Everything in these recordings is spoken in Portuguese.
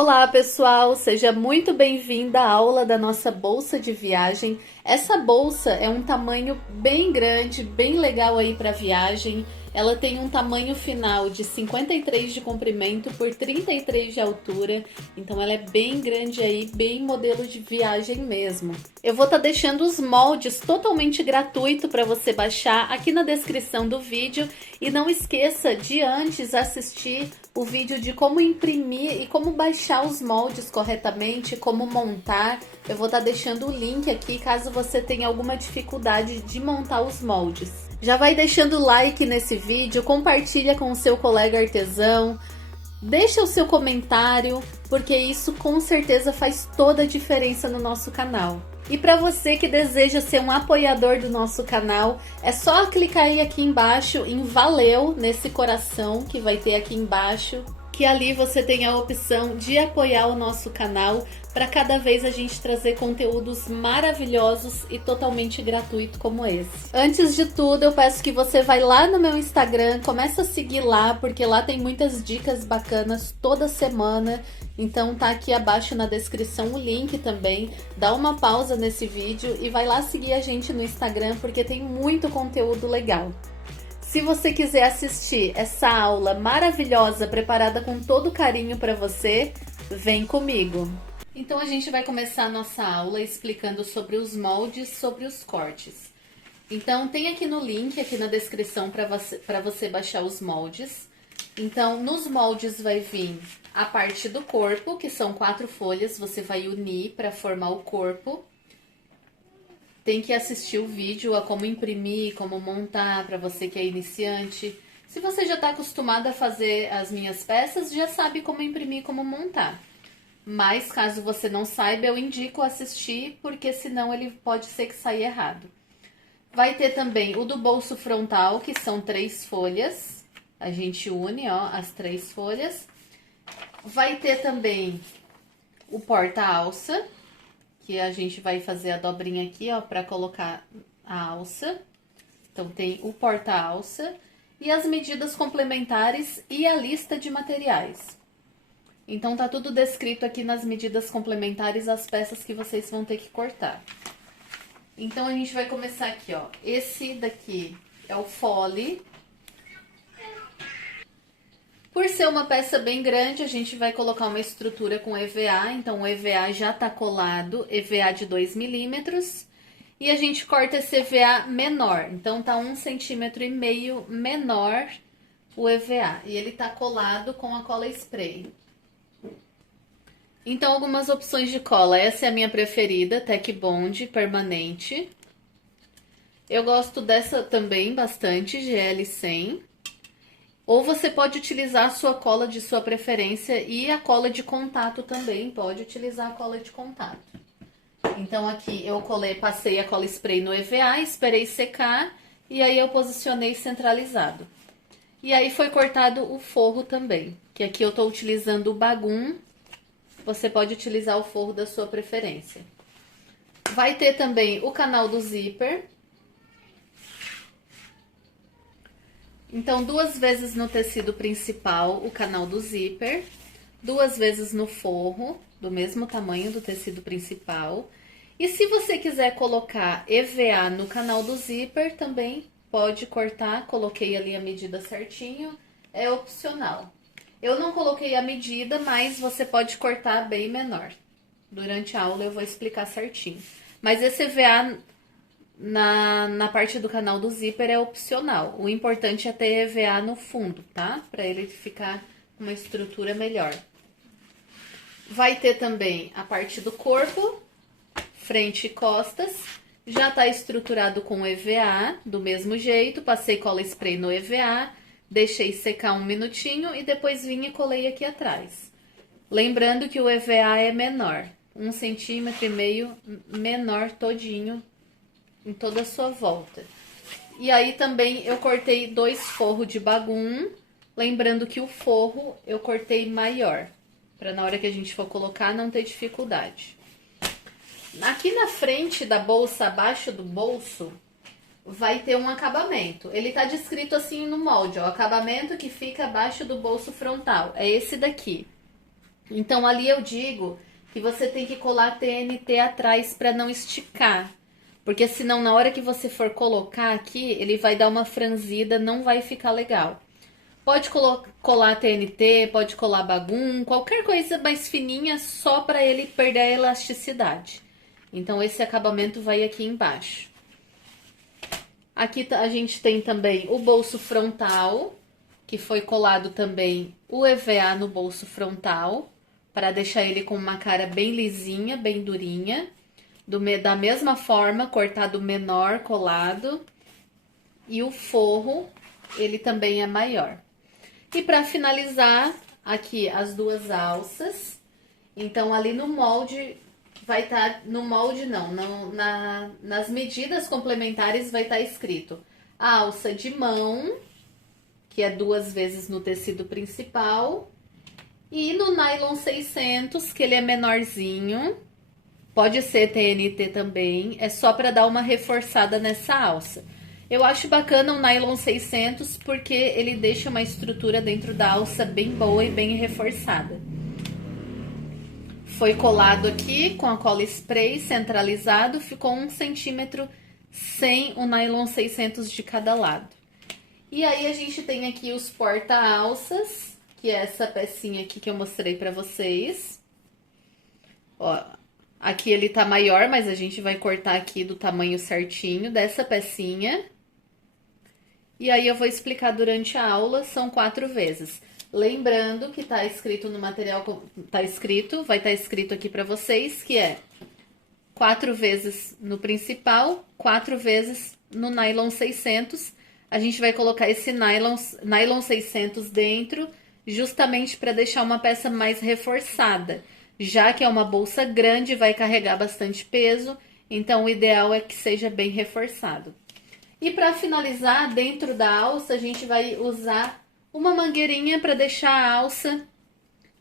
Olá, pessoal! Seja muito bem-vinda à aula da nossa bolsa de viagem. Essa bolsa é um tamanho bem grande, bem legal aí para viagem. Ela tem um tamanho final de 53 de comprimento por 33 de altura, então ela é bem grande aí, bem modelo de viagem mesmo. Eu vou estar deixando os moldes totalmente gratuito para você baixar aqui na descrição do vídeo e não esqueça de antes assistir o vídeo de como imprimir e como baixar os moldes corretamente, como montar. Eu vou estar deixando o link aqui caso você tenha alguma dificuldade de montar os moldes. Já vai deixando o like nesse vídeo, compartilha com o seu colega artesão, deixa o seu comentário, porque isso com certeza faz toda a diferença no nosso canal. E para você que deseja ser um apoiador do nosso canal, é só clicar aí aqui embaixo em valeu, nesse coração que vai ter aqui embaixo, que ali você tem a opção de apoiar o nosso canal para cada vez a gente trazer conteúdos maravilhosos e totalmente gratuito como esse. Antes de tudo, eu peço que você vai lá no meu Instagram, começa a seguir lá, porque lá tem muitas dicas bacanas toda semana. Então tá aqui abaixo na descrição o link também. Dá uma pausa nesse vídeo e vai lá seguir a gente no Instagram, porque tem muito conteúdo legal. Se você quiser assistir essa aula maravilhosa, preparada com todo carinho para você, vem comigo! Então a gente vai começar a nossa aula explicando sobre os moldes, sobre os cortes. Então tem aqui no link, aqui na descrição para você baixar os moldes. Então nos moldes vai vir a parte do corpo, que são 4 folhas, você vai unir para formar o corpo. Tem que assistir o vídeo a como imprimir, como montar, para você que é iniciante. Se você já está acostumado a fazer as minhas peças, já sabe como imprimir, como montar. Mas caso você não saiba, eu indico assistir, porque senão ele pode ser que saia errado. Vai ter também o do bolso frontal, que são 3 folhas. A gente une, ó, as 3 folhas. Vai ter também o porta-alça, que a gente vai fazer a dobrinha aqui, ó, para colocar a alça. Então, tem o porta-alça e as medidas complementares e a lista de materiais. Então, tá tudo descrito aqui nas medidas complementares, as peças que vocês vão ter que cortar. Então, a gente vai começar aqui, ó. Esse daqui é o fole. Por ser uma peça bem grande, a gente vai colocar uma estrutura com EVA. Então, o EVA já tá colado, EVA de 2 milímetros. E a gente corta esse EVA menor. Então, tá 1,5 centímetro menor o EVA. E ele tá colado com a cola spray. Então, algumas opções de cola. Essa é a minha preferida, Tec Bond permanente. Eu gosto dessa também bastante, GL100. Ou você pode utilizar a sua cola de sua preferência e a cola de contato também, pode utilizar a cola de contato. Então, aqui eu passei a cola spray no EVA, esperei secar e aí eu posicionei centralizado. E aí foi cortado o forro também, que aqui eu tô utilizando o bagum. Você pode utilizar o forro da sua preferência. Vai ter também o canal do zíper. Então, 2 vezes no tecido principal, o canal do zíper. 2 vezes no forro, do mesmo tamanho do tecido principal. E se você quiser colocar EVA no canal do zíper, também pode cortar. Coloquei ali a medida certinho, é opcional. Eu não coloquei a medida, mas você pode cortar bem menor. Durante a aula eu vou explicar certinho. Mas esse EVA na parte do canal do zíper é opcional. O importante é ter EVA no fundo, tá? Para ele ficar com uma estrutura melhor. Vai ter também a parte do corpo, frente e costas. Já tá estruturado com EVA, do mesmo jeito. Passei cola spray no EVA. Deixei secar 1 minutinho e depois vim e colei aqui atrás. Lembrando que o EVA é menor, 1,5 centímetro menor todinho em toda a sua volta. E aí também eu cortei 2 forros de bagum, lembrando que o forro eu cortei maior, para na hora que a gente for colocar não ter dificuldade. Aqui na frente da bolsa, abaixo do bolso, vai ter um acabamento. Ele tá descrito assim no molde, ó, acabamento que fica abaixo do bolso frontal. É esse daqui. Então ali eu digo que você tem que colar TNT atrás para não esticar. Porque senão na hora que você for colocar aqui, ele vai dar uma franzida, não vai ficar legal. Pode colar TNT, pode colar bagum, qualquer coisa mais fininha só para ele perder a elasticidade. Então esse acabamento vai aqui embaixo. Aqui a gente tem também o bolso frontal, que foi colado também o EVA no bolso frontal, para deixar ele com uma cara bem lisinha, bem durinha. Da mesma forma, cortado menor, colado. E o forro, ele também é maior. E para finalizar, aqui as duas alças. Então, ali no molde, vai estar... no molde não, nas medidas complementares vai estar escrito a alça de mão, que é 2 vezes no tecido principal. E no nylon 600, que ele é menorzinho, pode ser TNT também, é só para dar uma reforçada nessa alça. Eu acho bacana o nylon 600 porque ele deixa uma estrutura dentro da alça bem boa e bem reforçada. Foi colado aqui com a cola spray centralizado, ficou 1 centímetro sem o nylon 600 de cada lado. E aí a gente tem aqui os porta-alças, que é essa pecinha aqui que eu mostrei pra vocês. Ó, aqui ele tá maior, mas a gente vai cortar aqui do tamanho certinho dessa pecinha. E aí eu vou explicar durante a aula, são 4 vezes. Lembrando que tá escrito no material, vai estar escrito aqui pra vocês, que é 4 vezes no principal, 4 vezes no nylon 600. A gente vai colocar esse nylon 600 dentro, justamente para deixar uma peça mais reforçada. Já que é uma bolsa grande, vai carregar bastante peso, então o ideal é que seja bem reforçado. E para finalizar, dentro da alça, a gente vai usar uma mangueirinha para deixar a alça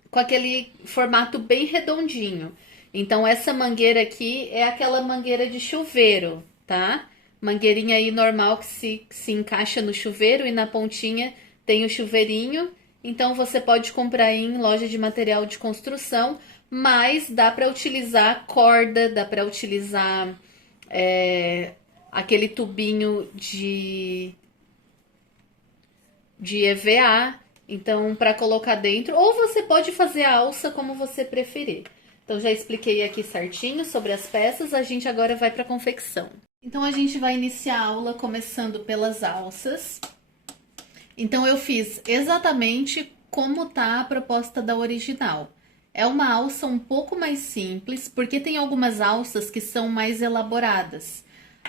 com aquele formato bem redondinho. Então, essa mangueira aqui é aquela mangueira de chuveiro, tá? Mangueirinha aí normal que se encaixa no chuveiro e na pontinha tem o chuveirinho. Então, você pode comprar em loja de material de construção, mas dá para utilizar corda, dá para utilizar aquele tubinho de EVA, então para colocar dentro, ou você pode fazer a alça como você preferir. Então já expliquei aqui certinho sobre as peças, a gente agora vai para a confecção. Então a gente vai iniciar a aula começando pelas alças. Então eu fiz exatamente como tá a proposta da original. É uma alça um pouco mais simples, porque tem algumas alças que são mais elaboradas.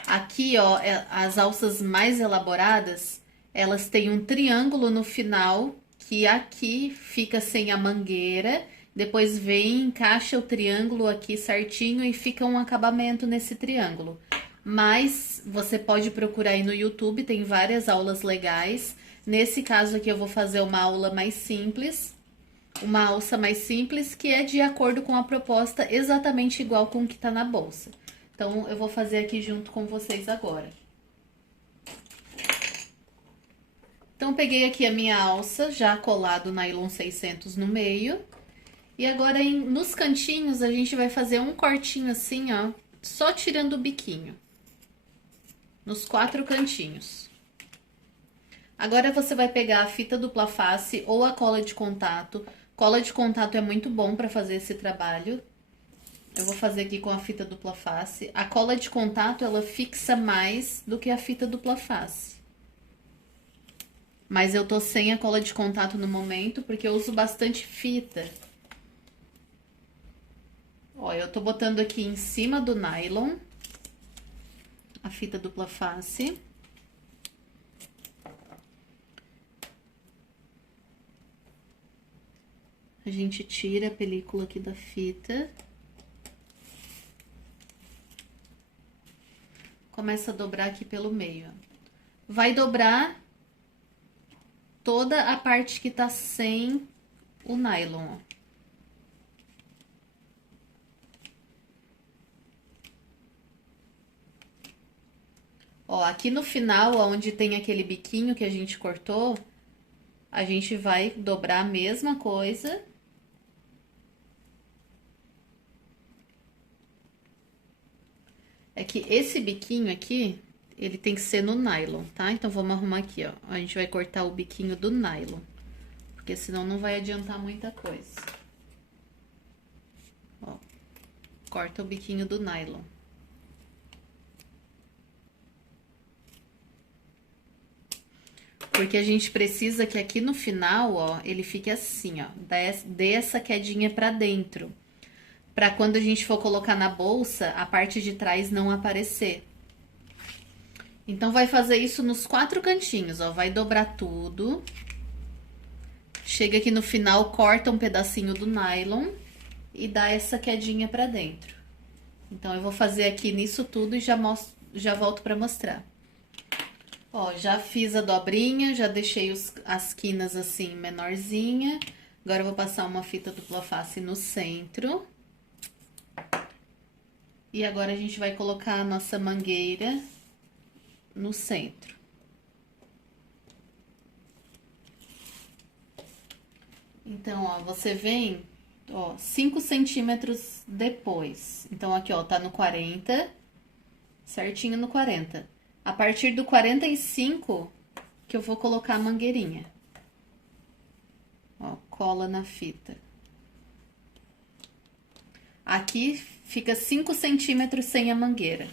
Aqui, ó, as alças mais elaboradas, elas têm um triângulo no final, que aqui fica sem a mangueira, depois vem, encaixa o triângulo aqui certinho e fica um acabamento nesse triângulo. Mas você pode procurar aí no YouTube, tem várias aulas legais. Nesse caso aqui eu vou fazer uma aula mais simples, uma alça mais simples, que é de acordo com a proposta, exatamente igual com o que tá na bolsa. Então, eu vou fazer aqui junto com vocês agora. Então, peguei aqui a minha alça, já colado nylon 600 no meio. E agora, nos cantinhos, a gente vai fazer um cortinho assim, ó, só tirando o biquinho. Nos 4 cantinhos. Agora, você vai pegar a fita dupla face ou a cola de contato. Cola de contato é muito bom para fazer esse trabalho. Eu vou fazer aqui com a fita dupla face. A cola de contato, ela fixa mais do que a fita dupla face. Mas eu tô sem a cola de contato no momento, porque eu uso bastante fita. Ó, eu tô botando aqui em cima do nylon a fita dupla face. A gente tira a película aqui da fita. Começa a dobrar aqui pelo meio. Vai dobrar toda a parte que tá sem o nylon, ó. Ó, aqui no final, onde tem aquele biquinho que a gente cortou, a gente vai dobrar a mesma coisa é que esse biquinho aqui, ele tem que ser no nylon, tá? Então, vamos arrumar aqui, ó. A gente vai cortar o biquinho do nylon, porque senão não vai adiantar muita coisa. Ó, corta o biquinho do nylon. Porque a gente precisa que aqui no final, ó, ele fique assim, ó, dê essa quedinha pra dentro. Pra quando a gente for colocar na bolsa, a parte de trás não aparecer. Então, vai fazer isso nos 4 cantinhos, ó, vai dobrar tudo. Chega aqui no final, corta um pedacinho do nylon e dá essa quedinha pra dentro. Então, eu vou fazer aqui nisso tudo e já volto pra mostrar. Ó, já fiz a dobrinha, já deixei as quinas assim menorzinha. Agora eu vou passar uma fita dupla face no centro. E agora a gente vai colocar a nossa mangueira no centro. Então, ó, você vem, ó, 5 centímetros depois. Então, aqui, ó, tá no 40, certinho no 40. A partir do 45 que eu vou colocar a mangueirinha. Ó, cola na fita. Aqui fica 5 centímetros sem a mangueira.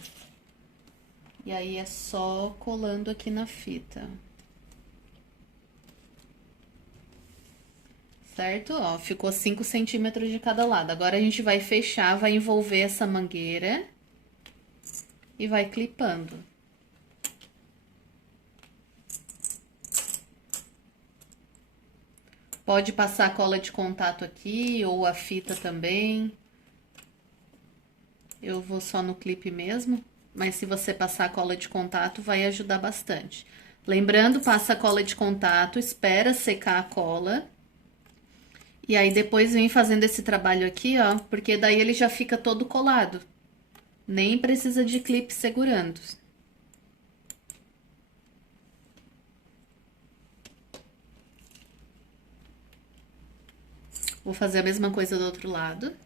E aí, é só colando aqui na fita. Certo? Ó, ficou 5 centímetros de cada lado. Agora, a gente vai fechar, vai envolver essa mangueira e vai clipando. Pode passar cola de contato aqui ou a fita também. Eu vou só no clipe mesmo, mas se você passar cola de contato vai ajudar bastante. Lembrando, passa a cola de contato, espera secar a cola. E aí depois vem fazendo esse trabalho aqui, ó, porque daí ele já fica todo colado. Nem precisa de clipe segurando. Vou fazer a mesma coisa do outro lado.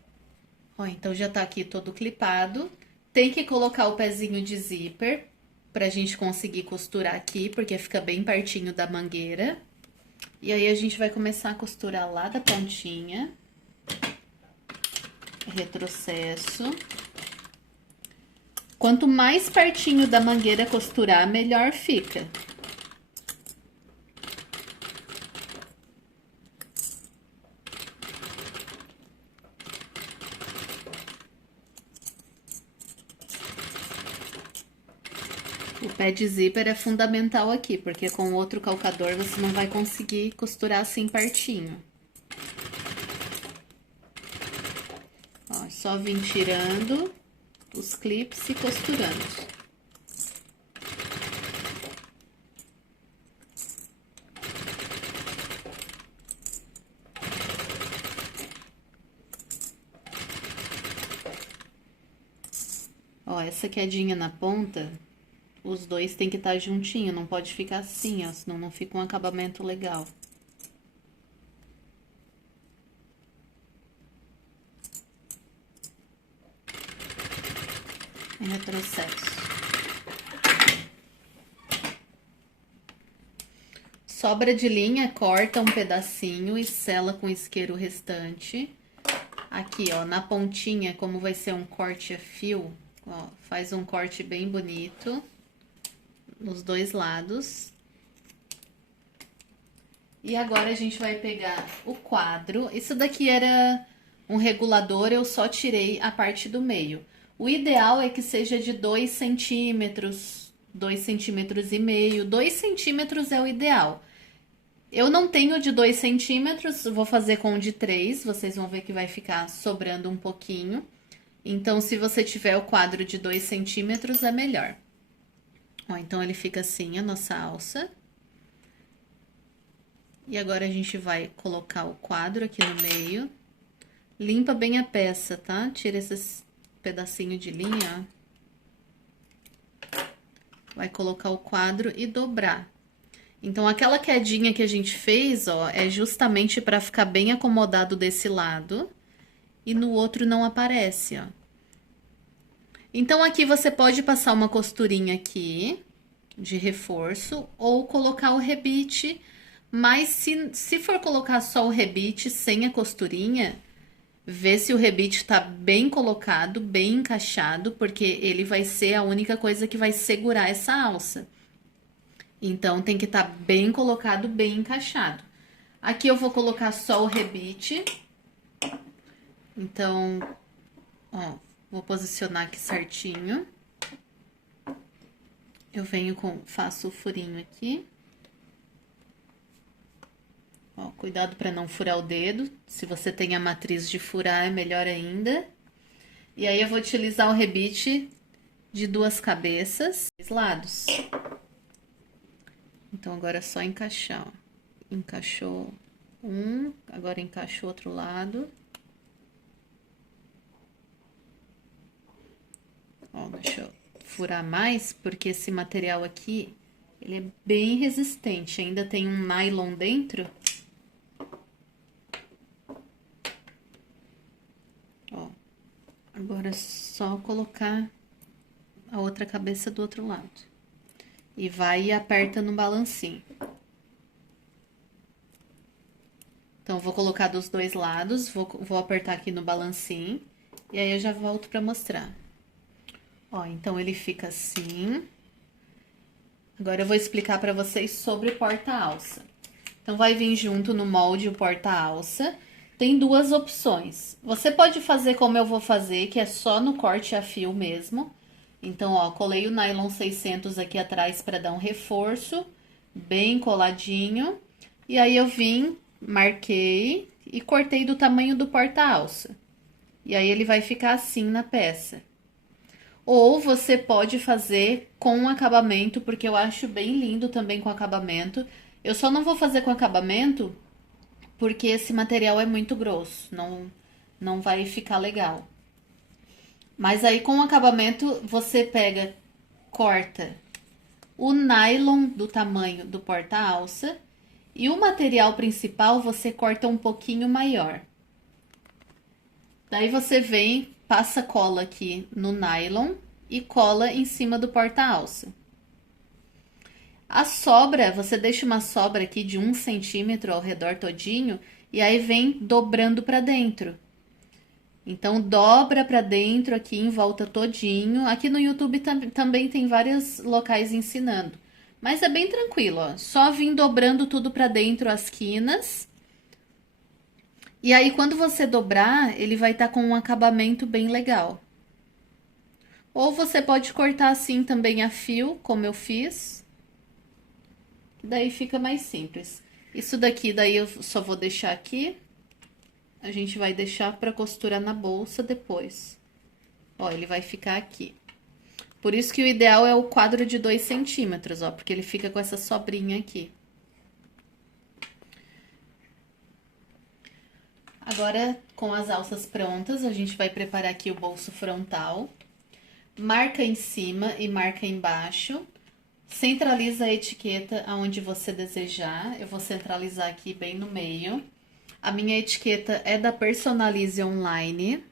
Ó, então já tá aqui todo clipado. Tem que colocar o pezinho de zíper pra gente conseguir costurar aqui, porque fica bem pertinho da mangueira. E aí, a gente vai começar a costurar lá da pontinha. Retrocesso. Quanto mais pertinho da mangueira costurar, melhor fica. O pé de zíper é fundamental aqui, porque com outro calcador você não vai conseguir costurar assim pertinho. Ó, é só vir tirando os clips e costurando. Ó, essa quedinha na ponta, os dois tem que estar juntinho, não pode ficar assim, ó, senão não fica um acabamento legal. Em retrocesso. Sobra de linha, corta um pedacinho e sela com isqueiro o restante. Aqui, ó, na pontinha, como vai ser um corte a fio, ó, faz um corte bem bonito nos dois lados. E agora a gente vai pegar o quadro. Isso daqui era um regulador, eu só tirei a parte do meio. O ideal é que seja de 2 centímetros, 2 centímetros e meio. 2 centímetros é o ideal. Eu não tenho de 2 centímetros, vou fazer com o de 3, vocês vão ver que vai ficar sobrando um pouquinho. Então, se você tiver o quadro de 2 centímetros, é melhor. Ó, então, ele fica assim, a nossa alça. E agora, a gente vai colocar o quadro aqui no meio. Limpa bem a peça, tá? Tira esses pedacinhos de linha, ó. Vai colocar o quadro e dobrar. Então, aquela quedinha que a gente fez, ó, é justamente para ficar bem acomodado desse lado. E no outro não aparece, ó. Então, aqui você pode passar uma costurinha aqui, de reforço, ou colocar o rebite, mas se for colocar só o rebite sem a costurinha, vê se o rebite tá bem colocado, bem encaixado, porque ele vai ser a única coisa que vai segurar essa alça. Então, tem que estar bem colocado, bem encaixado. Aqui eu vou colocar só o rebite. Então, ó, vou posicionar aqui certinho. Eu venho faço o furinho aqui. Ó, cuidado para não furar o dedo. Se você tem a matriz de furar, é melhor ainda. E aí eu vou utilizar o rebite de 2 cabeças, 2 lados. Então agora é só encaixar, ó. Encaixou um, agora encaixa o outro lado. Ó, deixa eu furar mais, porque esse material aqui, ele é bem resistente. Ainda tem um nylon dentro. Ó, agora é só colocar a outra cabeça do outro lado. E vai e aperta no balancinho. Então, vou colocar dos 2 lados, vou apertar aqui no balancinho. E aí, eu já volto pra mostrar. Ó, então, ele fica assim. Agora, eu vou explicar pra vocês sobre porta-alça. Então, vai vir junto no molde o porta-alça. Tem 2 opções. Você pode fazer como eu vou fazer, que é só no corte a fio mesmo. Então, ó, colei o nylon 600 aqui atrás para dar um reforço, bem coladinho. E aí, eu vim, marquei e cortei do tamanho do porta-alça. E aí, ele vai ficar assim na peça. Ou você pode fazer com acabamento, porque eu acho bem lindo também com acabamento. Eu só não vou fazer com acabamento porque esse material é muito grosso, não vai ficar legal. Mas aí com o acabamento você pega, corta o nylon do tamanho do porta-alça e o material principal você corta um pouquinho maior. Daí você vem, passa cola aqui no nylon e cola em cima do porta-alça. A sobra, você deixa uma sobra aqui de 1 centímetro ao redor todinho e aí vem dobrando para dentro. Então, dobra para dentro aqui em volta todinho. Aqui no YouTube também tem vários locais ensinando. Mas é bem tranquilo, ó. Só vir dobrando tudo para dentro as quinas. E aí, quando você dobrar, ele vai estar com um acabamento bem legal. Ou você pode cortar assim também a fio, como eu fiz. Daí fica mais simples. Isso daqui, daí eu só vou deixar aqui. A gente vai deixar para costurar na bolsa depois. Ó, ele vai ficar aqui. Por isso que o ideal é o quadro de 2 centímetros, ó, porque ele fica com essa sobrinha aqui. Agora, com as alças prontas, a gente vai preparar aqui o bolso frontal. Marca em cima e marca embaixo. Centraliza a etiqueta aonde você desejar. Eu vou centralizar aqui bem no meio. A minha etiqueta é da Personalize Online.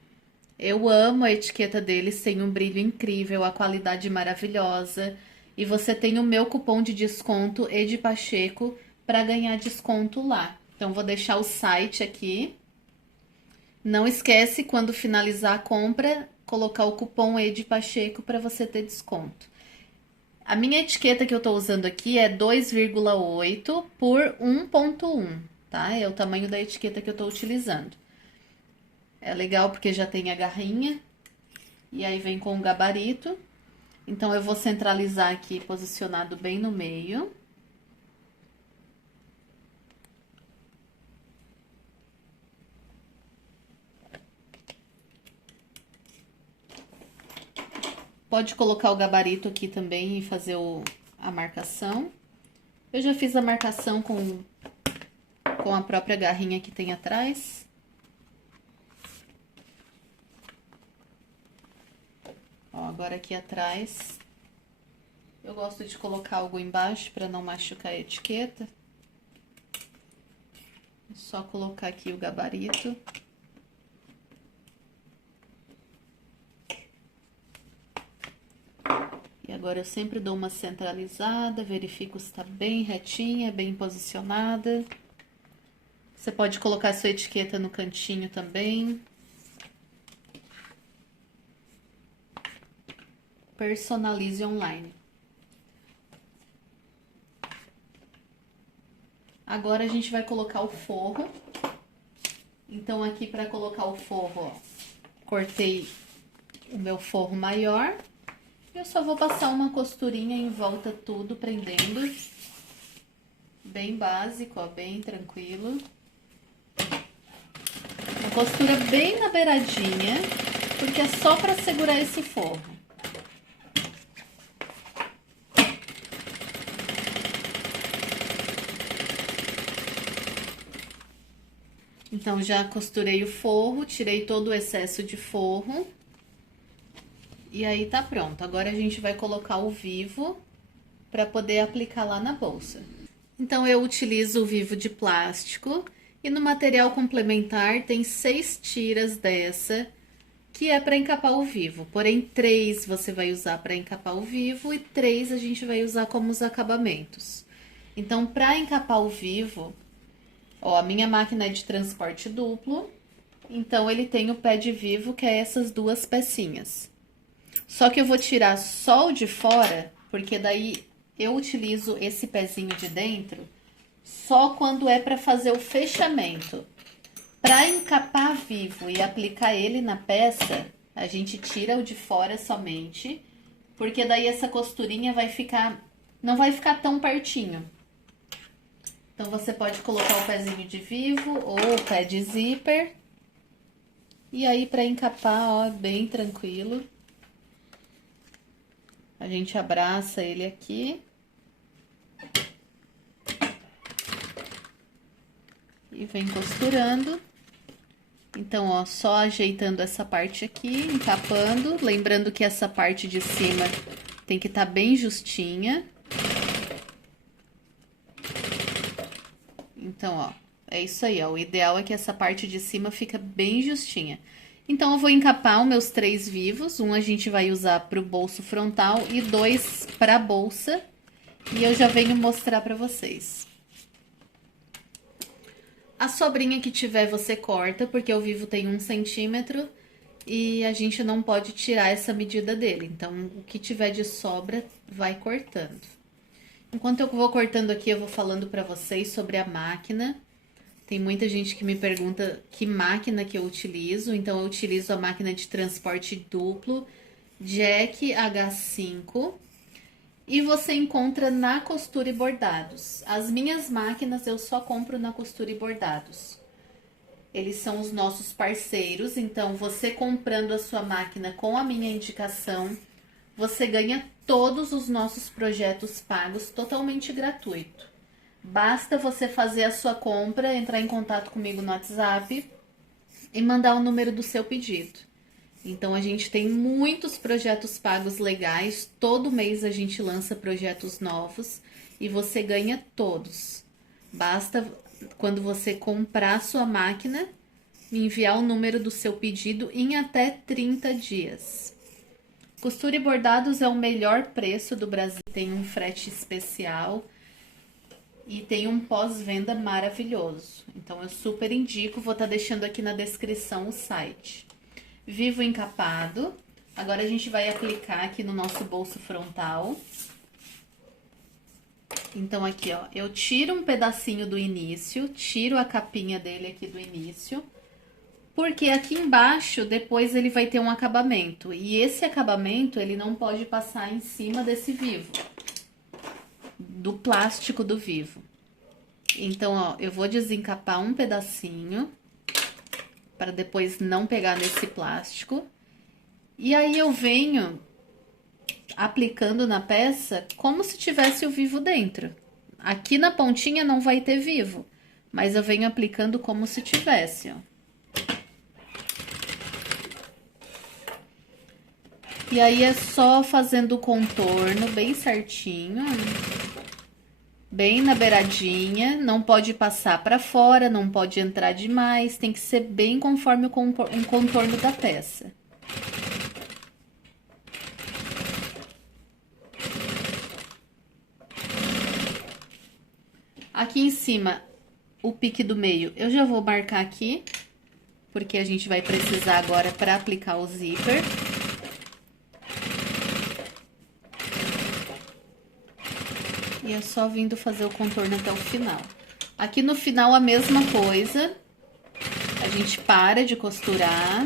Eu amo a etiqueta deles, tem um brilho incrível, a qualidade maravilhosa. E você tem o meu cupom de desconto Edi Pacheco para ganhar desconto lá. Então, vou deixar o site aqui. Não esquece, quando finalizar a compra, colocar o cupom Edi Pacheco para você ter desconto. A minha etiqueta que eu tô usando aqui é 2,8 por 1,1, tá? É o tamanho da etiqueta que eu tô utilizando. É legal porque já tem a garrinha e aí vem com o gabarito. Então, eu vou centralizar aqui, posicionado bem no meio. Pode colocar o gabarito aqui também e fazer a marcação. Eu já fiz a marcação com a própria garrinha que tem atrás. Ó, agora aqui atrás, eu gosto de colocar algo embaixo para não machucar a etiqueta. É só colocar aqui o gabarito. agora eu sempre dou uma centralizada, verifico se está bem retinha, bem posicionada. Você pode colocar sua etiqueta no cantinho também. Personalize online. Agora a gente vai colocar o forro. Então aqui para colocar o forro, ó, cortei o meu forro maior. Eu só vou passar uma costurinha em volta tudo, prendendo. Bem básico, ó, bem tranquilo. Uma costura bem na beiradinha, porque é só para segurar esse forro. Então, já costurei o forro, tirei todo o excesso de forro. E aí tá pronto. Agora a gente vai colocar o vivo para poder aplicar lá na bolsa. Então, eu utilizo o vivo de plástico e no material complementar tem 6 tiras dessa, que é para encapar o vivo. Porém, 3 você vai usar para encapar o vivo e 3 a gente vai usar como os acabamentos. Então, para encapar o vivo, ó, a minha máquina é de transporte duplo, então ele tem o pé de vivo, que é essas 2 pecinhas. Só que eu vou tirar só o de fora, porque daí eu utilizo esse pezinho de dentro só quando é para fazer o fechamento. Para encapar vivo e aplicar ele na peça, a gente tira o de fora somente, porque daí essa costurinha vai ficar, não vai ficar tão pertinho. Então, você pode colocar o pezinho de vivo ou o pé de zíper. E aí, para encapar, ó, bem tranquilo. A gente abraça ele aqui. E vem costurando. Então, ó, só ajeitando essa parte aqui, encapando. Lembrando que essa parte de cima tem que estar bem justinha. Então, ó, é isso aí, ó. O ideal é que essa parte de cima fica bem justinha. Então, eu vou encapar os meus 3 vivos. Um a gente vai usar para o bolso frontal e 2 para a bolsa. E eu já venho mostrar para vocês. A sobrinha que tiver você corta, porque o vivo tem 1 centímetro e a gente não pode tirar essa medida dele. Então, o que tiver de sobra, vai cortando. Enquanto eu vou cortando aqui, eu vou falando para vocês sobre a máquina. Tem muita gente que me pergunta que máquina que eu utilizo. Então, eu utilizo a máquina de transporte duplo Jack H5. E você encontra na Costura e Bordados. As minhas máquinas eu só compro na Costura e Bordados. Eles são os nossos parceiros, então você comprando a sua máquina com a minha indicação, você ganha todos os nossos projetos pagos totalmente gratuito. Basta você fazer a sua compra, entrar em contato comigo no WhatsApp e mandar o número do seu pedido. Então, a gente tem muitos projetos pagos legais, todo mês a gente lança projetos novos e você ganha todos. Basta, quando você comprar a sua máquina, me enviar o número do seu pedido em até 30 dias. Costura e Bordados é o melhor preço do Brasil, tem um frete especial e tem um pós-venda maravilhoso. Então, eu super indico, vou estar deixando aqui na descrição o site. Vivo encapado. Agora, a gente vai aplicar aqui no nosso bolso frontal. Então, aqui, ó, eu tiro um pedacinho do início, tiro a capinha dele aqui do início, porque aqui embaixo, depois ele vai ter um acabamento. E esse acabamento, ele não pode passar em cima desse vivo, do plástico do vivo. Então, ó, eu vou desencapar um pedacinho, para depois não pegar nesse plástico. E aí, eu venho aplicando na peça como se tivesse o vivo dentro. Aqui na pontinha não vai ter vivo, mas eu venho aplicando como se tivesse, ó. E aí, é só fazendo o contorno bem certinho, bem na beiradinha, não pode passar para fora, não pode entrar demais, tem que ser bem conforme o contorno da peça. Aqui em cima, o pique do meio, eu já vou marcar aqui, porque a gente vai precisar agora para aplicar o zíper. E é só vindo fazer o contorno até o final. Aqui no final a mesma coisa. A gente para de costurar.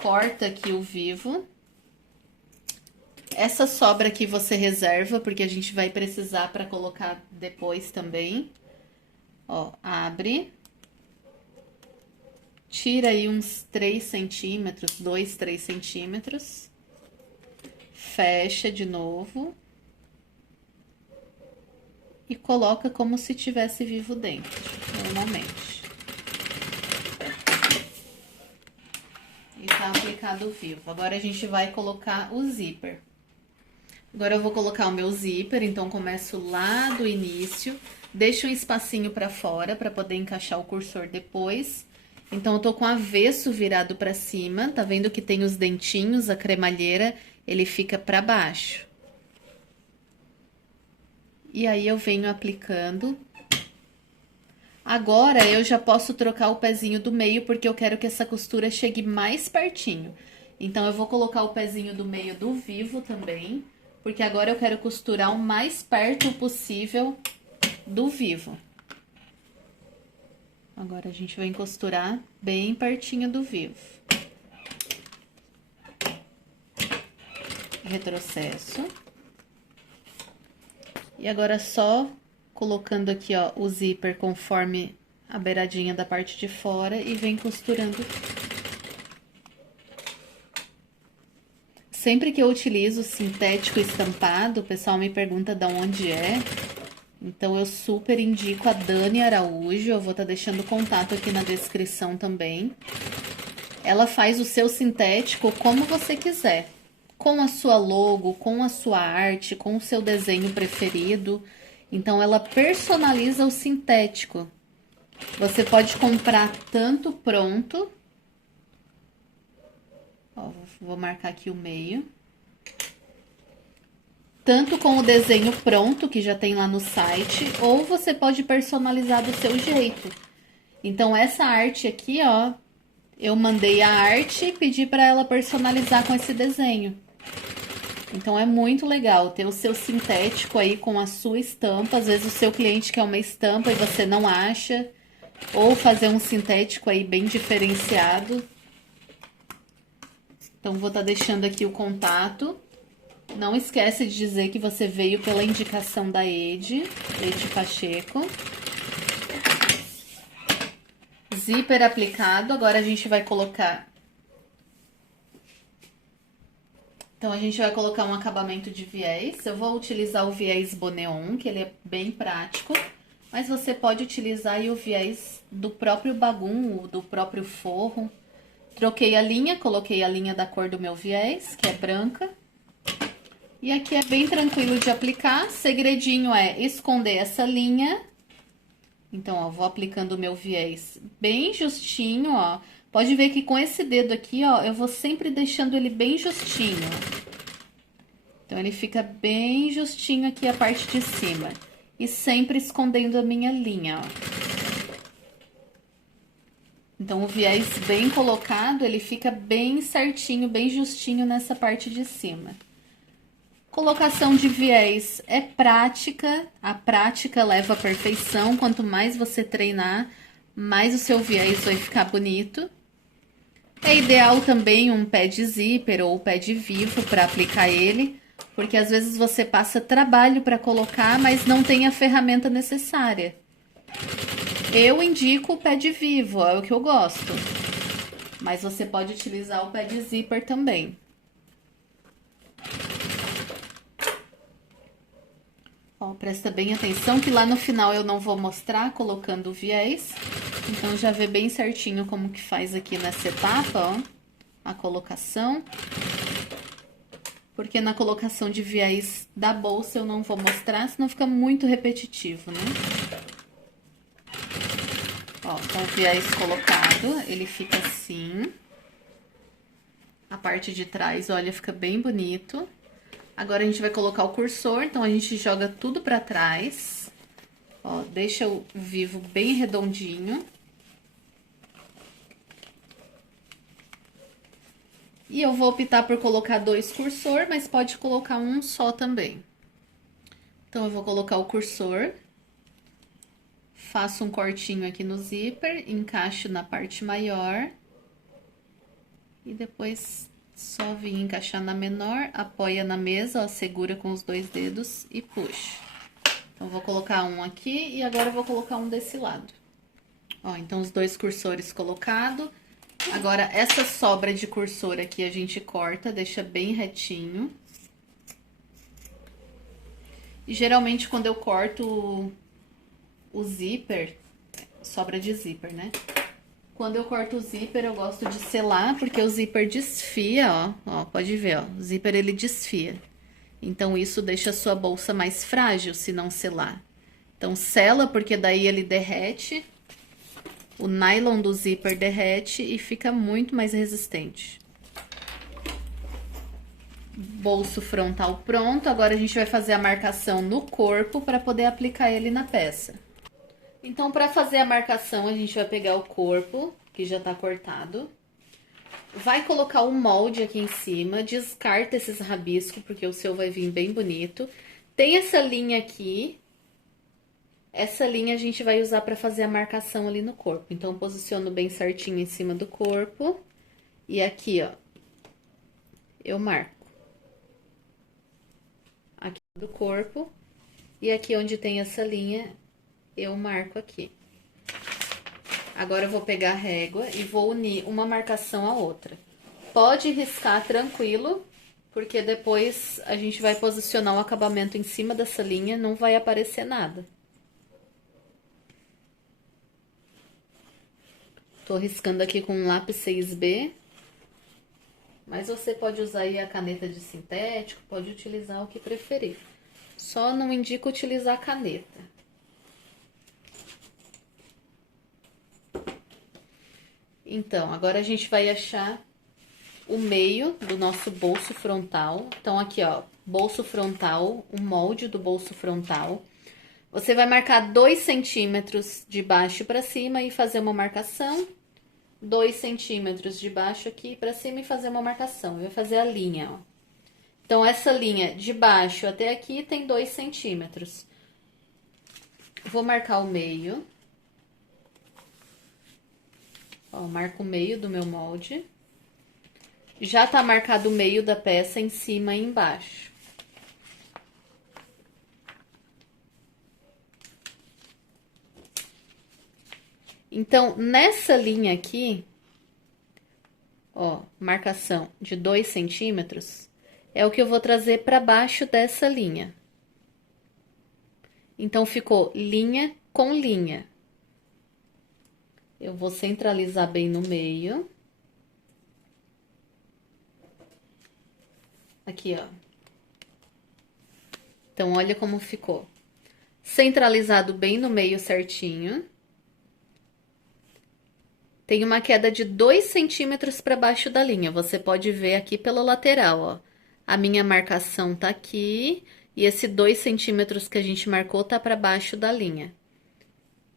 Corta aqui o vivo. Essa sobra aqui você reserva, porque a gente vai precisar para colocar depois também. Ó, abre. Tira aí uns 3 centímetros, 2, 3 centímetros. Fecha de novo. E coloca como se tivesse vivo dentro, normalmente. E tá aplicado o vivo. Agora a gente vai colocar o zíper. Agora eu vou colocar o meu zíper, então começo lá do início, deixo um espacinho pra fora pra poder encaixar o cursor depois. Então eu tô com o avesso virado pra cima, tá vendo que tem os dentinhos, a cremalheira, ele fica pra baixo. E aí eu venho aplicando. Agora eu já posso trocar o pezinho do meio, porque eu quero que essa costura chegue mais pertinho. Então eu vou colocar o pezinho do meio do vivo também, porque agora eu quero costurar o mais perto possível do vivo. Agora a gente vai costurar bem pertinho do vivo. Retrocesso. E agora só colocando aqui, ó, o zíper conforme a beiradinha da parte de fora e vem costurando. Sempre que eu utilizo sintético estampado, o pessoal me pergunta de onde é. Então, eu super indico a Dani Araújo, eu vou estar deixando o contato aqui na descrição também. Ela faz o seu sintético como você quiser. Com a sua logo, com a sua arte, com o seu desenho preferido. Então, ela personaliza o sintético. Você pode comprar tanto pronto. Ó, vou marcar aqui o meio. Tanto com o desenho pronto, que já tem lá no site, ou você pode personalizar do seu jeito. Então, essa arte aqui, ó, eu mandei a arte e pedi para ela personalizar com esse desenho. Então, é muito legal ter o seu sintético aí com a sua estampa. Às vezes, o seu cliente quer uma estampa e você não acha. Ou fazer um sintético aí bem diferenciado. Então, vou estar deixando aqui o contato. Não esquece de dizer que você veio pela indicação da Edi Pacheco. Zíper aplicado. Agora, a gente vai colocar... Então, a gente vai colocar um acabamento de viés. Eu vou utilizar o viés Boneon, que ele é bem prático. Mas você pode utilizar aí o viés do próprio bagum, do próprio forro. Troquei a linha, coloquei a linha da cor do meu viés, que é branca. E aqui é bem tranquilo de aplicar. Segredinho é esconder essa linha. Então, ó, vou aplicando o meu viés bem justinho, ó. Pode ver que com esse dedo aqui, ó, eu vou sempre deixando ele bem justinho. Então, ele fica bem justinho aqui a parte de cima. E sempre escondendo a minha linha, ó. Então, o viés bem colocado, ele fica bem certinho, bem justinho nessa parte de cima. Colocação de viés é prática, a prática leva à perfeição. Quanto mais você treinar, mais o seu viés vai ficar bonito. É ideal também um pé de zíper ou pé de vivo para aplicar ele, porque às vezes você passa trabalho para colocar, mas não tem a ferramenta necessária. Eu indico o pé de vivo, é o que eu gosto. Mas você pode utilizar o pé de zíper também. Ó, presta bem atenção que lá no final eu não vou mostrar colocando o viés. Então, já vê bem certinho como que faz aqui nessa etapa, ó, a colocação. Porque na colocação de viés da bolsa eu não vou mostrar, senão fica muito repetitivo, né? Ó, com o viés colocado, ele fica assim. A parte de trás, olha, fica bem bonito. Agora, a gente vai colocar o cursor, então a gente joga tudo pra trás. Ó, deixa o vivo bem redondinho. E eu vou optar por colocar 2 cursor, mas pode colocar um só também. Então, eu vou colocar o cursor. Faço um cortinho aqui no zíper, encaixo na parte maior. E depois só vim encaixar na menor, apoia na mesa, ó, segura com os 2 dedos e puxa. Então, vou colocar um aqui e agora eu vou colocar um desse lado. Ó, então, os 2 cursores colocados. Agora, essa sobra de cursor aqui a gente corta, deixa bem retinho. E geralmente, quando eu corto o zíper, sobra de zíper, né? Quando eu corto o zíper, eu gosto de selar, porque o zíper desfia, ó. Ó, pode ver, ó. O zíper, ele desfia. Então, isso deixa a sua bolsa mais frágil, se não selar. Então, sela, porque daí ele derrete. O nylon do zíper derrete e fica muito mais resistente. Bolso frontal pronto. Agora, a gente vai fazer a marcação no corpo para poder aplicar ele na peça. Então, para fazer a marcação, a gente vai pegar o corpo, que já tá cortado. Vai colocar o molde aqui em cima, descarta esses rabiscos, porque o seu vai vir bem bonito. Tem essa linha aqui. Essa linha a gente vai usar para fazer a marcação ali no corpo. Então, posiciono bem certinho em cima do corpo. E aqui, ó, eu marco. Aqui do corpo. E aqui onde tem essa linha, eu marco aqui. Agora, eu vou pegar a régua e vou unir uma marcação à outra. Pode riscar tranquilo, porque depois a gente vai posicionar o acabamento em cima dessa linha, não vai aparecer nada. Tô riscando aqui com um lápis 6B. Mas você pode usar aí a caneta de sintético, pode utilizar o que preferir. Só não indico utilizar a caneta. Então, agora a gente vai achar o meio do nosso bolso frontal. Então, aqui, ó, bolso frontal, o molde do bolso frontal. Você vai marcar 2 centímetros de baixo para cima e fazer uma marcação. 2 centímetros de baixo aqui para cima e fazer uma marcação. Eu vou fazer a linha, ó. Então, essa linha de baixo até aqui tem 2 centímetros. Vou marcar o meio. Ó, marco o meio do meu molde. Já tá marcado o meio da peça em cima e embaixo. Então, nessa linha aqui, ó, marcação de 2 centímetros, é o que eu vou trazer para baixo dessa linha. Então, ficou linha com linha. Eu vou centralizar bem no meio. Aqui, ó. Então, olha como ficou. Centralizado bem no meio certinho. Tem uma queda de 2 centímetros para baixo da linha. Você pode ver aqui pela lateral, ó. A minha marcação tá aqui e esse 2 centímetros que a gente marcou tá para baixo da linha.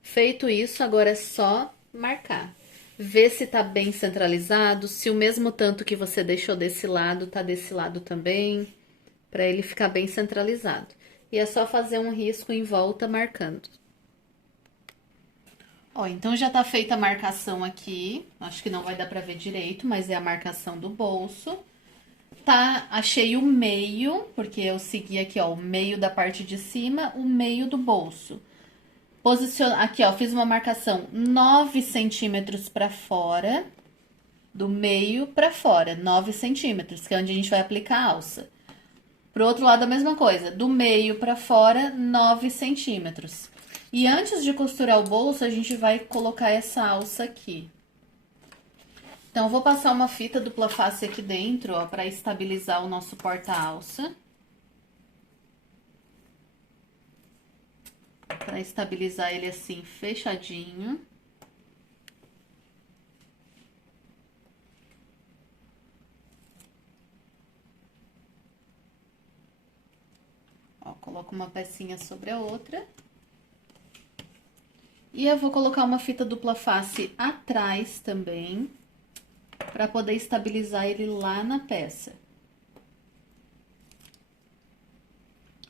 Feito isso, agora é só marcar. Ver se tá bem centralizado, se o mesmo tanto que você deixou desse lado tá desse lado também, para ele ficar bem centralizado. E é só fazer um risco em volta marcando. Ó, então já tá feita a marcação aqui. Acho que não vai dar pra ver direito, mas é a marcação do bolso. Tá, achei o meio, porque eu segui aqui, ó, o meio da parte de cima, o meio do bolso. Posiciona, aqui, ó, fiz uma marcação 9 centímetros pra fora, do meio pra fora, 9 centímetros, que é onde a gente vai aplicar a alça. Pro outro lado, a mesma coisa, do meio pra fora, 9 centímetros. E antes de costurar o bolso, a gente vai colocar essa alça aqui. Então, eu vou passar uma fita dupla face aqui dentro, ó, pra estabilizar o nosso porta-alça. Pra estabilizar ele assim, fechadinho. Ó, coloco uma pecinha sobre a outra. E eu vou colocar uma fita dupla face atrás também, para poder estabilizar ele lá na peça.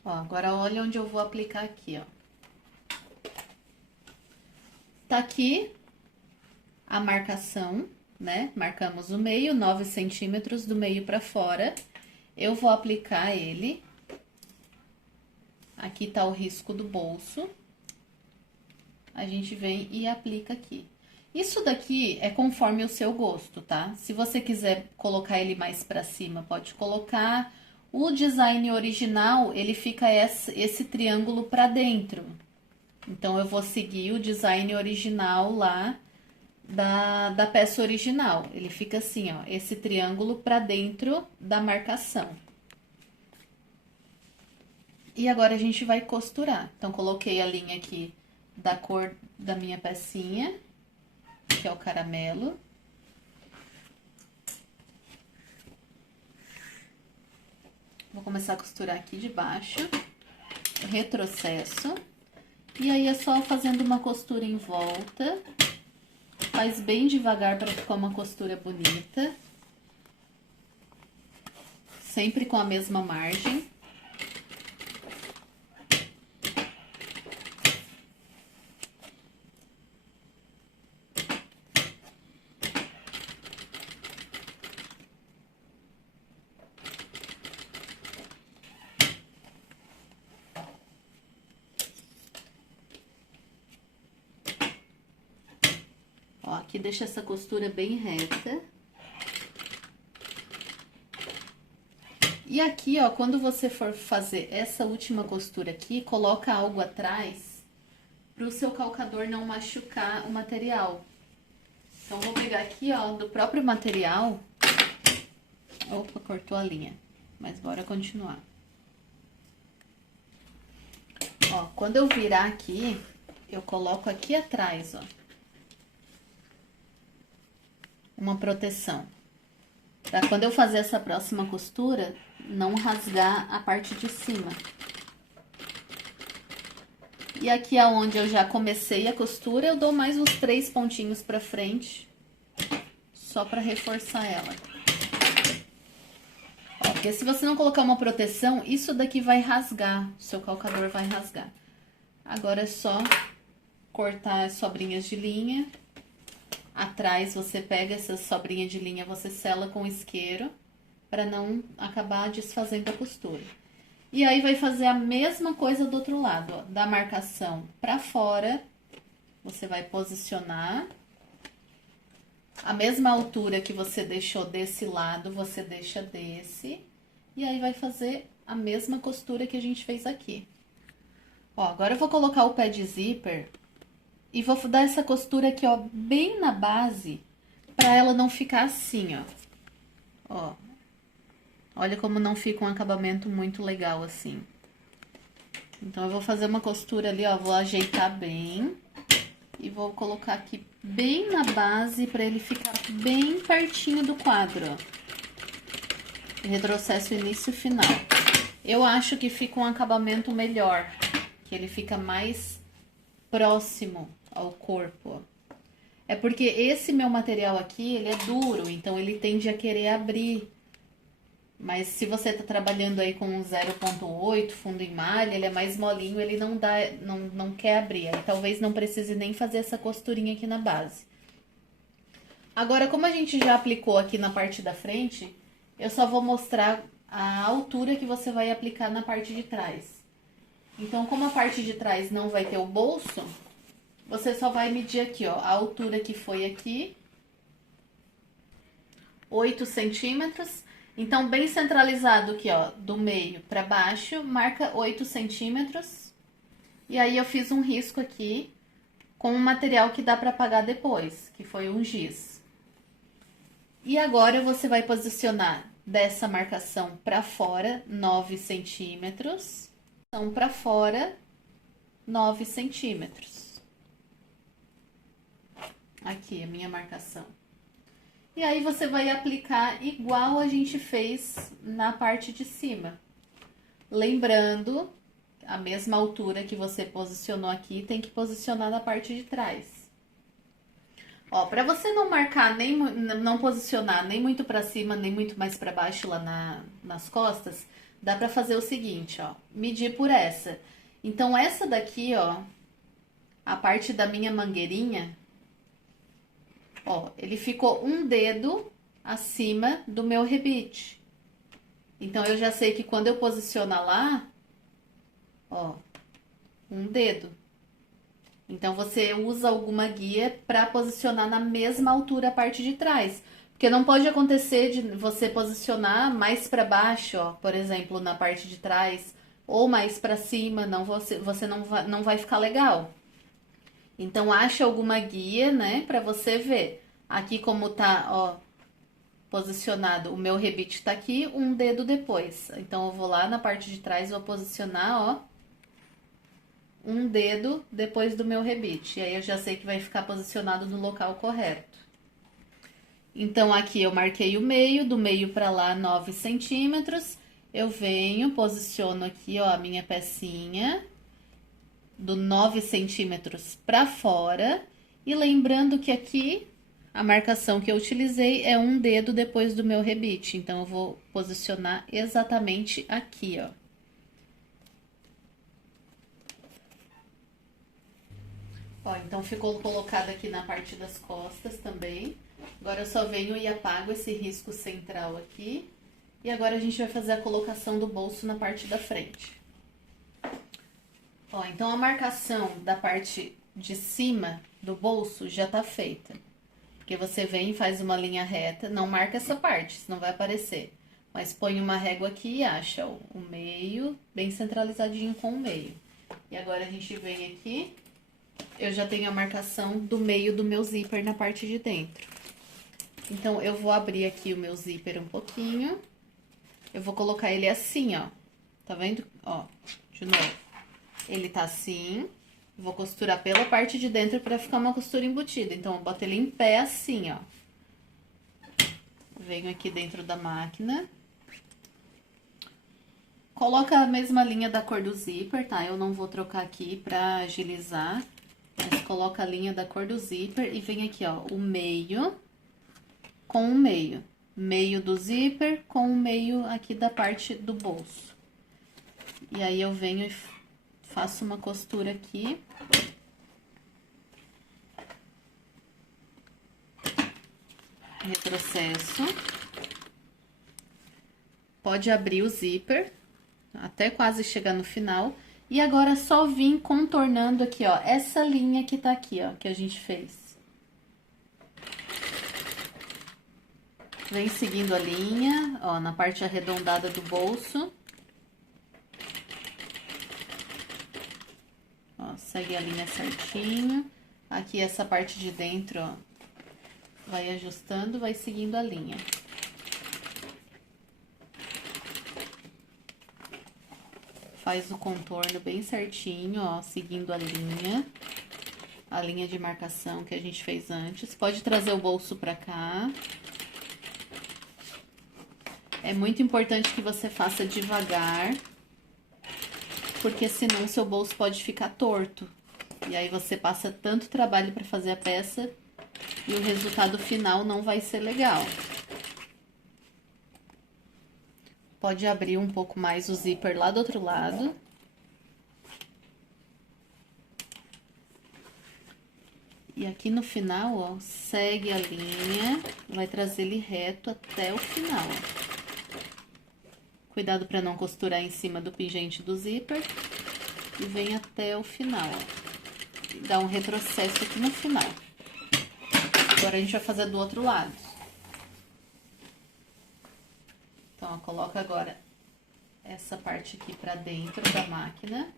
Ó, agora olha onde eu vou aplicar aqui, ó. Tá aqui a marcação, né? Marcamos o meio, 9 centímetros do meio para fora. Eu vou aplicar ele. Aqui tá o risco do bolso. A gente vem e aplica aqui. Isso daqui é conforme o seu gosto, tá? Se você quiser colocar ele mais para cima, pode colocar. O design original, ele fica esse triângulo para dentro. Então, eu vou seguir o design original lá da peça original. Ele fica assim, ó, esse triângulo para dentro da marcação. E agora a gente vai costurar. Então, coloquei a linha aqui da cor da minha pecinha, que é o caramelo. Vou começar a costurar aqui de baixo, retrocesso. E aí, é só fazendo uma costura em volta. Faz bem devagar para ficar uma costura bonita. Sempre com a mesma margem. Ó, aqui deixa essa costura bem reta. E aqui, ó, quando você for fazer essa última costura aqui, coloca algo atrás para o seu calcador não machucar o material. Então, vou pegar aqui, ó, do próprio material. Opa, cortou a linha. Mas bora continuar. Ó, quando eu virar aqui, eu coloco aqui atrás, ó, uma proteção. Pra quando eu fazer essa próxima costura, não rasgar a parte de cima. E aqui aonde eu já comecei a costura, eu dou mais uns 3 pontinhos pra frente, só pra reforçar ela. Ó, porque se você não colocar uma proteção, isso daqui vai rasgar, o seu calcador vai rasgar. Agora é só cortar as sobrinhas de linha. Atrás você pega essas sobrinhas de linha, você sela com isqueiro, para não acabar desfazendo a costura. E aí, vai fazer a mesma coisa do outro lado, ó, da marcação para fora, você vai posicionar. A mesma altura que você deixou desse lado, você deixa desse. E aí, vai fazer a mesma costura que a gente fez aqui. Ó, agora eu vou colocar o pé de zíper e vou dar essa costura aqui, ó, bem na base, pra ela não ficar assim, ó. Ó. Olha como não fica um acabamento muito legal assim. Então, eu vou fazer uma costura ali, ó, vou ajeitar bem. E vou colocar aqui bem na base pra ele ficar bem pertinho do quadro, ó. Retrocesso início e final. Eu acho que fica um acabamento melhor, que ele fica mais próximo ao corpo, ó. É porque esse meu material aqui, ele é duro, então ele tende a querer abrir. Mas se você tá trabalhando aí com 0,8 fundo em malha, ele é mais molinho, ele não quer abrir. Aí talvez não precise nem fazer essa costurinha aqui na base. Agora, como a gente já aplicou aqui na parte da frente, eu só vou mostrar a altura que você vai aplicar na parte de trás. Então, como a parte de trás não vai ter o bolso, você só vai medir aqui, ó, a altura que foi aqui, 8 centímetros. Então, bem centralizado aqui, ó, do meio para baixo, marca 8 centímetros. E aí, eu fiz um risco aqui com um material que dá para apagar depois, que foi um giz. E agora, você vai posicionar dessa marcação para fora, 9 centímetros. Então, para fora, 9 centímetros. Aqui, a minha marcação. E aí, você vai aplicar igual a gente fez na parte de cima. Lembrando, a mesma altura que você posicionou aqui, tem que posicionar na parte de trás. Ó, pra você não marcar, não posicionar nem muito pra cima, nem muito mais pra baixo lá nas costas, dá pra fazer o seguinte, ó, medir por essa. Então, essa daqui, ó, a parte da minha mangueirinha, ó, ele ficou um dedo acima do meu rebite. Então, eu já sei que quando eu posicionar lá, ó, um dedo. Então, você usa alguma guia para posicionar na mesma altura a parte de trás. Porque não pode acontecer de você posicionar mais para baixo, ó, por exemplo, na parte de trás, ou mais para cima, você não vai ficar legal. Então, ache alguma guia, né, para você ver. Aqui como tá, ó, posicionado, o meu rebite tá aqui, um dedo depois. Então, eu vou lá na parte de trás, vou posicionar, ó, um dedo depois do meu rebite. E aí eu já sei que vai ficar posicionado no local correto. Então, aqui eu marquei o meio, do meio para lá 9 centímetros. Eu venho, posiciono aqui, ó, a minha pecinha do 9 centímetros para fora. E lembrando que aqui a marcação que eu utilizei é um dedo depois do meu rebite. Então, eu vou posicionar exatamente aqui, ó. Ó, então ficou colocado aqui na parte das costas também. Agora eu só venho e apago esse risco central aqui. E agora a gente vai fazer a colocação do bolso na parte da frente. Ó, então a marcação da parte de cima do bolso já tá feita. Porque você vem e faz uma linha reta, não marca essa parte, senão vai aparecer. Mas põe uma régua aqui e acha o meio bem centralizadinho com o meio. E agora a gente vem aqui. Eu já tenho a marcação do meio do meu zíper na parte de dentro. Então, eu vou abrir aqui o meu zíper um pouquinho. Eu vou colocar ele assim, ó. Tá vendo? Ó, de novo. Ele tá assim. Vou costurar pela parte de dentro pra ficar uma costura embutida. Então, eu boto ele em pé assim, ó. Venho aqui dentro da máquina. Coloca a mesma linha da cor do zíper, tá? Eu não vou trocar aqui pra agilizar. Mas coloca a linha da cor do zíper e vem aqui, ó, o meio com o meio. Meio do zíper com o meio aqui da parte do bolso. E aí, eu venho e faço uma costura aqui. Retrocesso. Pode abrir o zíper até quase chegar no final. E agora, só vim contornando aqui, ó, essa linha que tá aqui, ó, que a gente fez. Vem seguindo a linha, ó, na parte arredondada do bolso. Ó, segue a linha certinho. Aqui, essa parte de dentro, ó, vai ajustando, vai seguindo a linha. Faz o contorno bem certinho, ó, seguindo a linha de marcação que a gente fez antes. Pode trazer o bolso pra cá. É muito importante que você faça devagar, porque senão seu bolso pode ficar torto. E aí você passa tanto trabalho pra fazer a peça e o resultado final não vai ser legal. Pode abrir um pouco mais o zíper lá do outro lado. E aqui no final, ó, segue a linha, vai trazer ele reto até o final, ó. Cuidado para não costurar em cima do pingente do zíper. E vem até o final, ó. E dá um retrocesso aqui no final. Agora, a gente vai fazer do outro lado. Então, ó, coloca agora essa parte aqui pra dentro da máquina.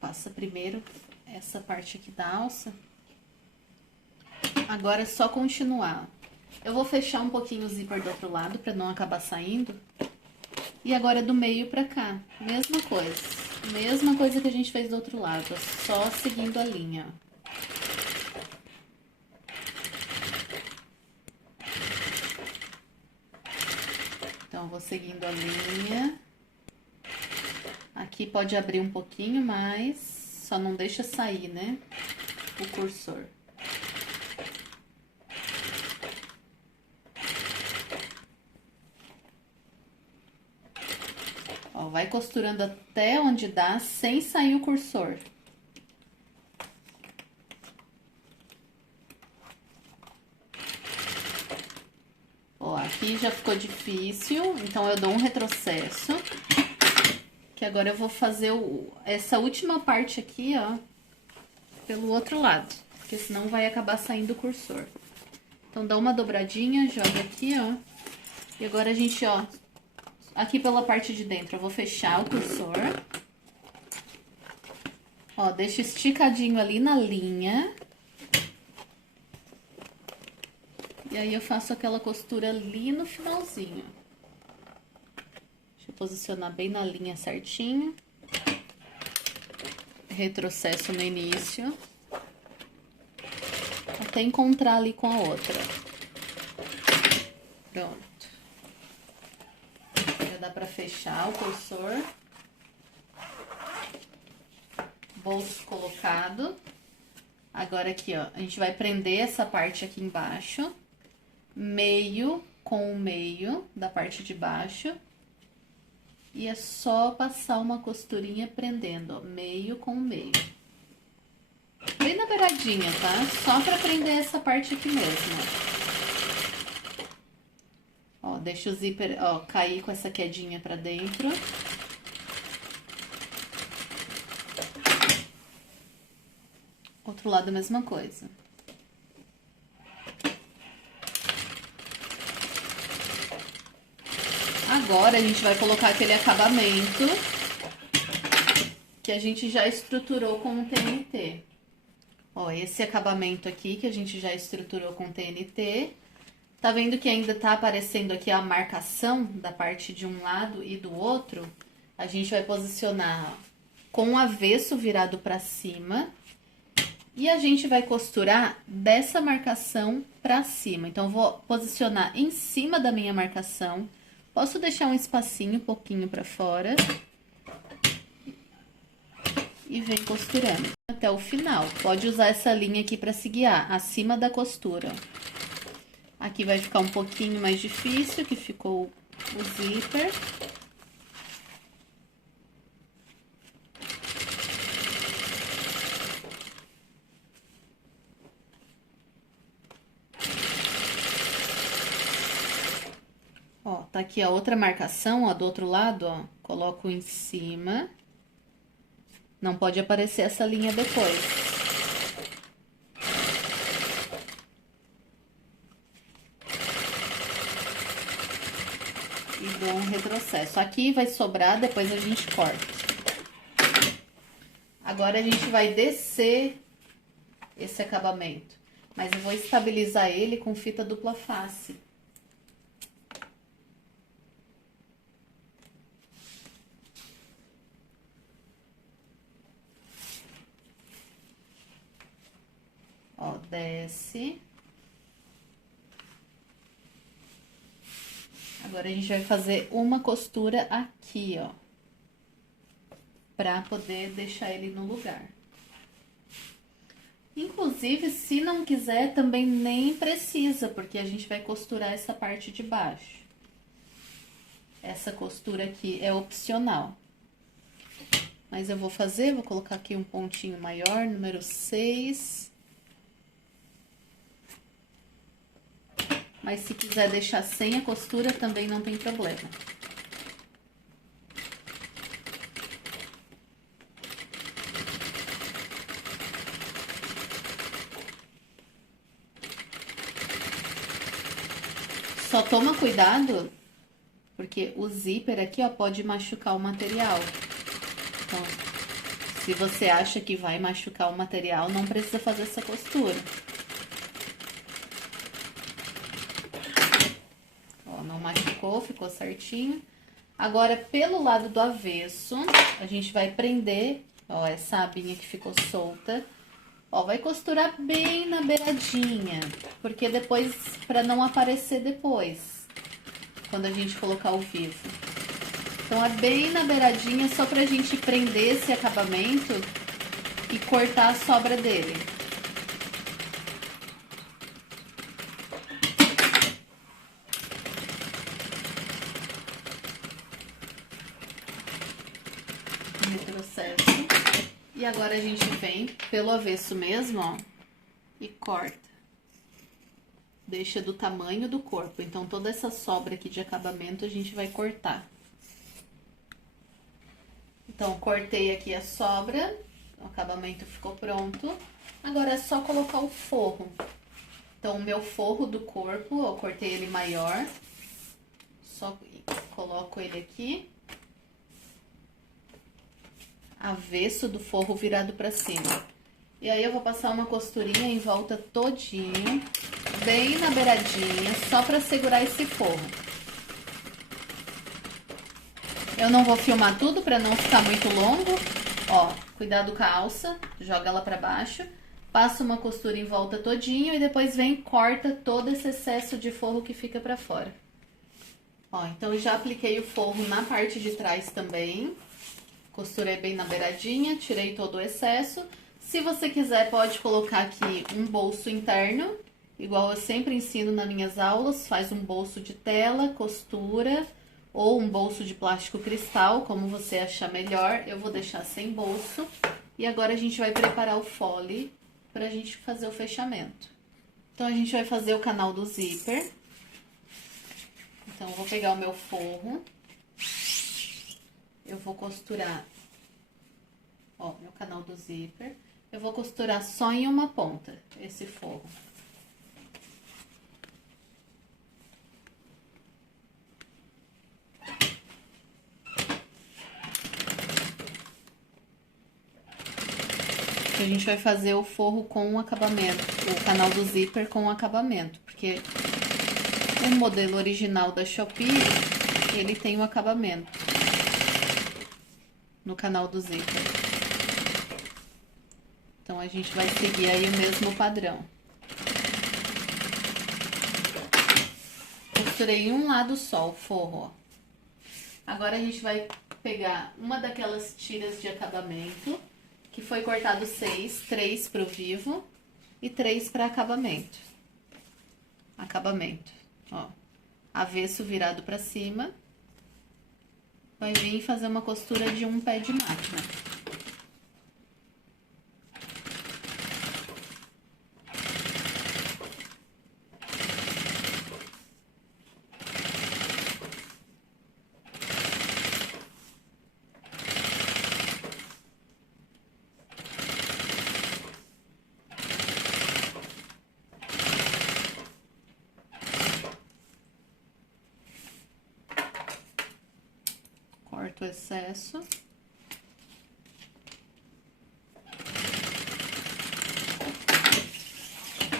Passa primeiro essa parte aqui da alça. Agora é só continuar. Eu vou fechar um pouquinho o zíper do outro lado pra não acabar saindo. E agora do meio pra cá, mesma coisa. Mesma coisa que a gente fez do outro lado, só seguindo a linha. Então, vou seguindo a linha. Aqui pode abrir um pouquinho mais, só não deixa sair, né, o cursor. Ó, vai costurando até onde dá, sem sair o cursor. Ó, aqui já ficou difícil, então eu dou um retrocesso. Que agora eu vou fazer essa última parte aqui, ó, pelo outro lado. Porque senão vai acabar saindo o cursor. Então, dá uma dobradinha, joga aqui, ó. E agora a gente, ó, aqui pela parte de dentro, eu vou fechar o cursor. Ó, deixa esticadinho ali na linha. E aí, eu faço aquela costura ali no finalzinho. Deixa eu posicionar bem na linha certinho. Retrocesso no início. Até encontrar ali com a outra. Pronto. Já dá pra fechar o cursor. Bolso colocado. Agora aqui, ó, a gente vai prender essa parte aqui embaixo. Meio com o meio da parte de baixo. E é só passar uma costurinha prendendo, ó, meio com o meio. Bem na beiradinha, tá? Só pra prender essa parte aqui mesmo, ó. Ó, deixa o zíper, ó, cair com essa quedinha pra dentro. Outro lado, a mesma coisa. Agora, a gente vai colocar aquele acabamento que a gente já estruturou com o TNT. Ó, esse acabamento aqui que a gente já estruturou com o TNT. Tá vendo que ainda tá aparecendo aqui a marcação da parte de um lado e do outro? A gente vai posicionar com o avesso virado pra cima. E a gente vai costurar dessa marcação pra cima. Então, eu vou posicionar em cima da minha marcação. Posso deixar um espacinho, um pouquinho pra fora. E vem costurando até o final. Pode usar essa linha aqui pra se guiar, acima da costura. Aqui vai ficar um pouquinho mais difícil, que ficou o zíper. Ó, tá aqui a outra marcação, ó, do outro lado, ó. Coloco em cima. Não pode aparecer essa linha depois. E dou um retrocesso. Aqui vai sobrar, depois a gente corta. Agora, a gente vai descer esse acabamento. Mas eu vou estabilizar ele com fita dupla face. Ó, desce. Agora, a gente vai fazer uma costura aqui, ó. Pra poder deixar ele no lugar. Inclusive, se não quiser, também nem precisa, porque a gente vai costurar essa parte de baixo. Essa costura aqui é opcional. Mas eu vou fazer, vou colocar aqui um pontinho maior, número 6. Mas se quiser deixar sem a costura, também não tem problema. Só toma cuidado, porque o zíper aqui, ó, pode machucar o material. Então, se você acha que vai machucar o material, não precisa fazer essa costura. Ó, não machucou, ficou certinho. Agora, pelo lado do avesso, a gente vai prender, ó, essa abinha que ficou solta. Ó, vai costurar bem na beiradinha, porque depois, pra não aparecer depois, quando a gente colocar o vivo. Então, é bem na beiradinha, só pra gente prender esse acabamento e cortar a sobra dele. Retrocesso. E agora a gente vem pelo avesso mesmo, ó, e corta. Deixa do tamanho do corpo. Então, toda essa sobra aqui de acabamento a gente vai cortar. Então, cortei aqui a sobra, o acabamento ficou pronto. Agora é só colocar o forro. Então, o meu forro do corpo, eu cortei ele maior. Só coloco ele aqui. Avesso do forro virado pra cima. E aí, eu vou passar uma costurinha em volta todinho, bem na beiradinha, só pra segurar esse forro. Eu não vou filmar tudo pra não ficar muito longo. Ó, cuidado com a alça, joga ela pra baixo. Passa uma costura em volta todinho e depois vem e corta todo esse excesso de forro que fica pra fora. Ó, então eu já apliquei o forro na parte de trás também. Costurei bem na beiradinha, tirei todo o excesso. Se você quiser, pode colocar aqui um bolso interno, igual eu sempre ensino nas minhas aulas. Faz um bolso de tela, costura, ou um bolso de plástico cristal, como você achar melhor. Eu vou deixar sem bolso. E agora a gente vai preparar o fole pra gente fazer o fechamento. Então, a gente vai fazer o canal do zíper. Então, eu vou pegar o meu forro. Eu vou costurar, ó, meu canal do zíper. Eu vou costurar só em uma ponta, esse forro. A gente vai fazer o forro com o acabamento, o canal do zíper com o acabamento, porque o modelo original da Shopee, ele tem o acabamento no canal do zíper. Então, a gente vai seguir aí o mesmo padrão. Costurei um lado só o forro, ó. Agora, a gente vai pegar uma daquelas tiras de acabamento, que foi cortado 6, 3 pro vivo e 3 para acabamento. Acabamento, ó. Avesso virado pra cima. Vai vir fazer uma costura de um pé de máquina. Corto o excesso.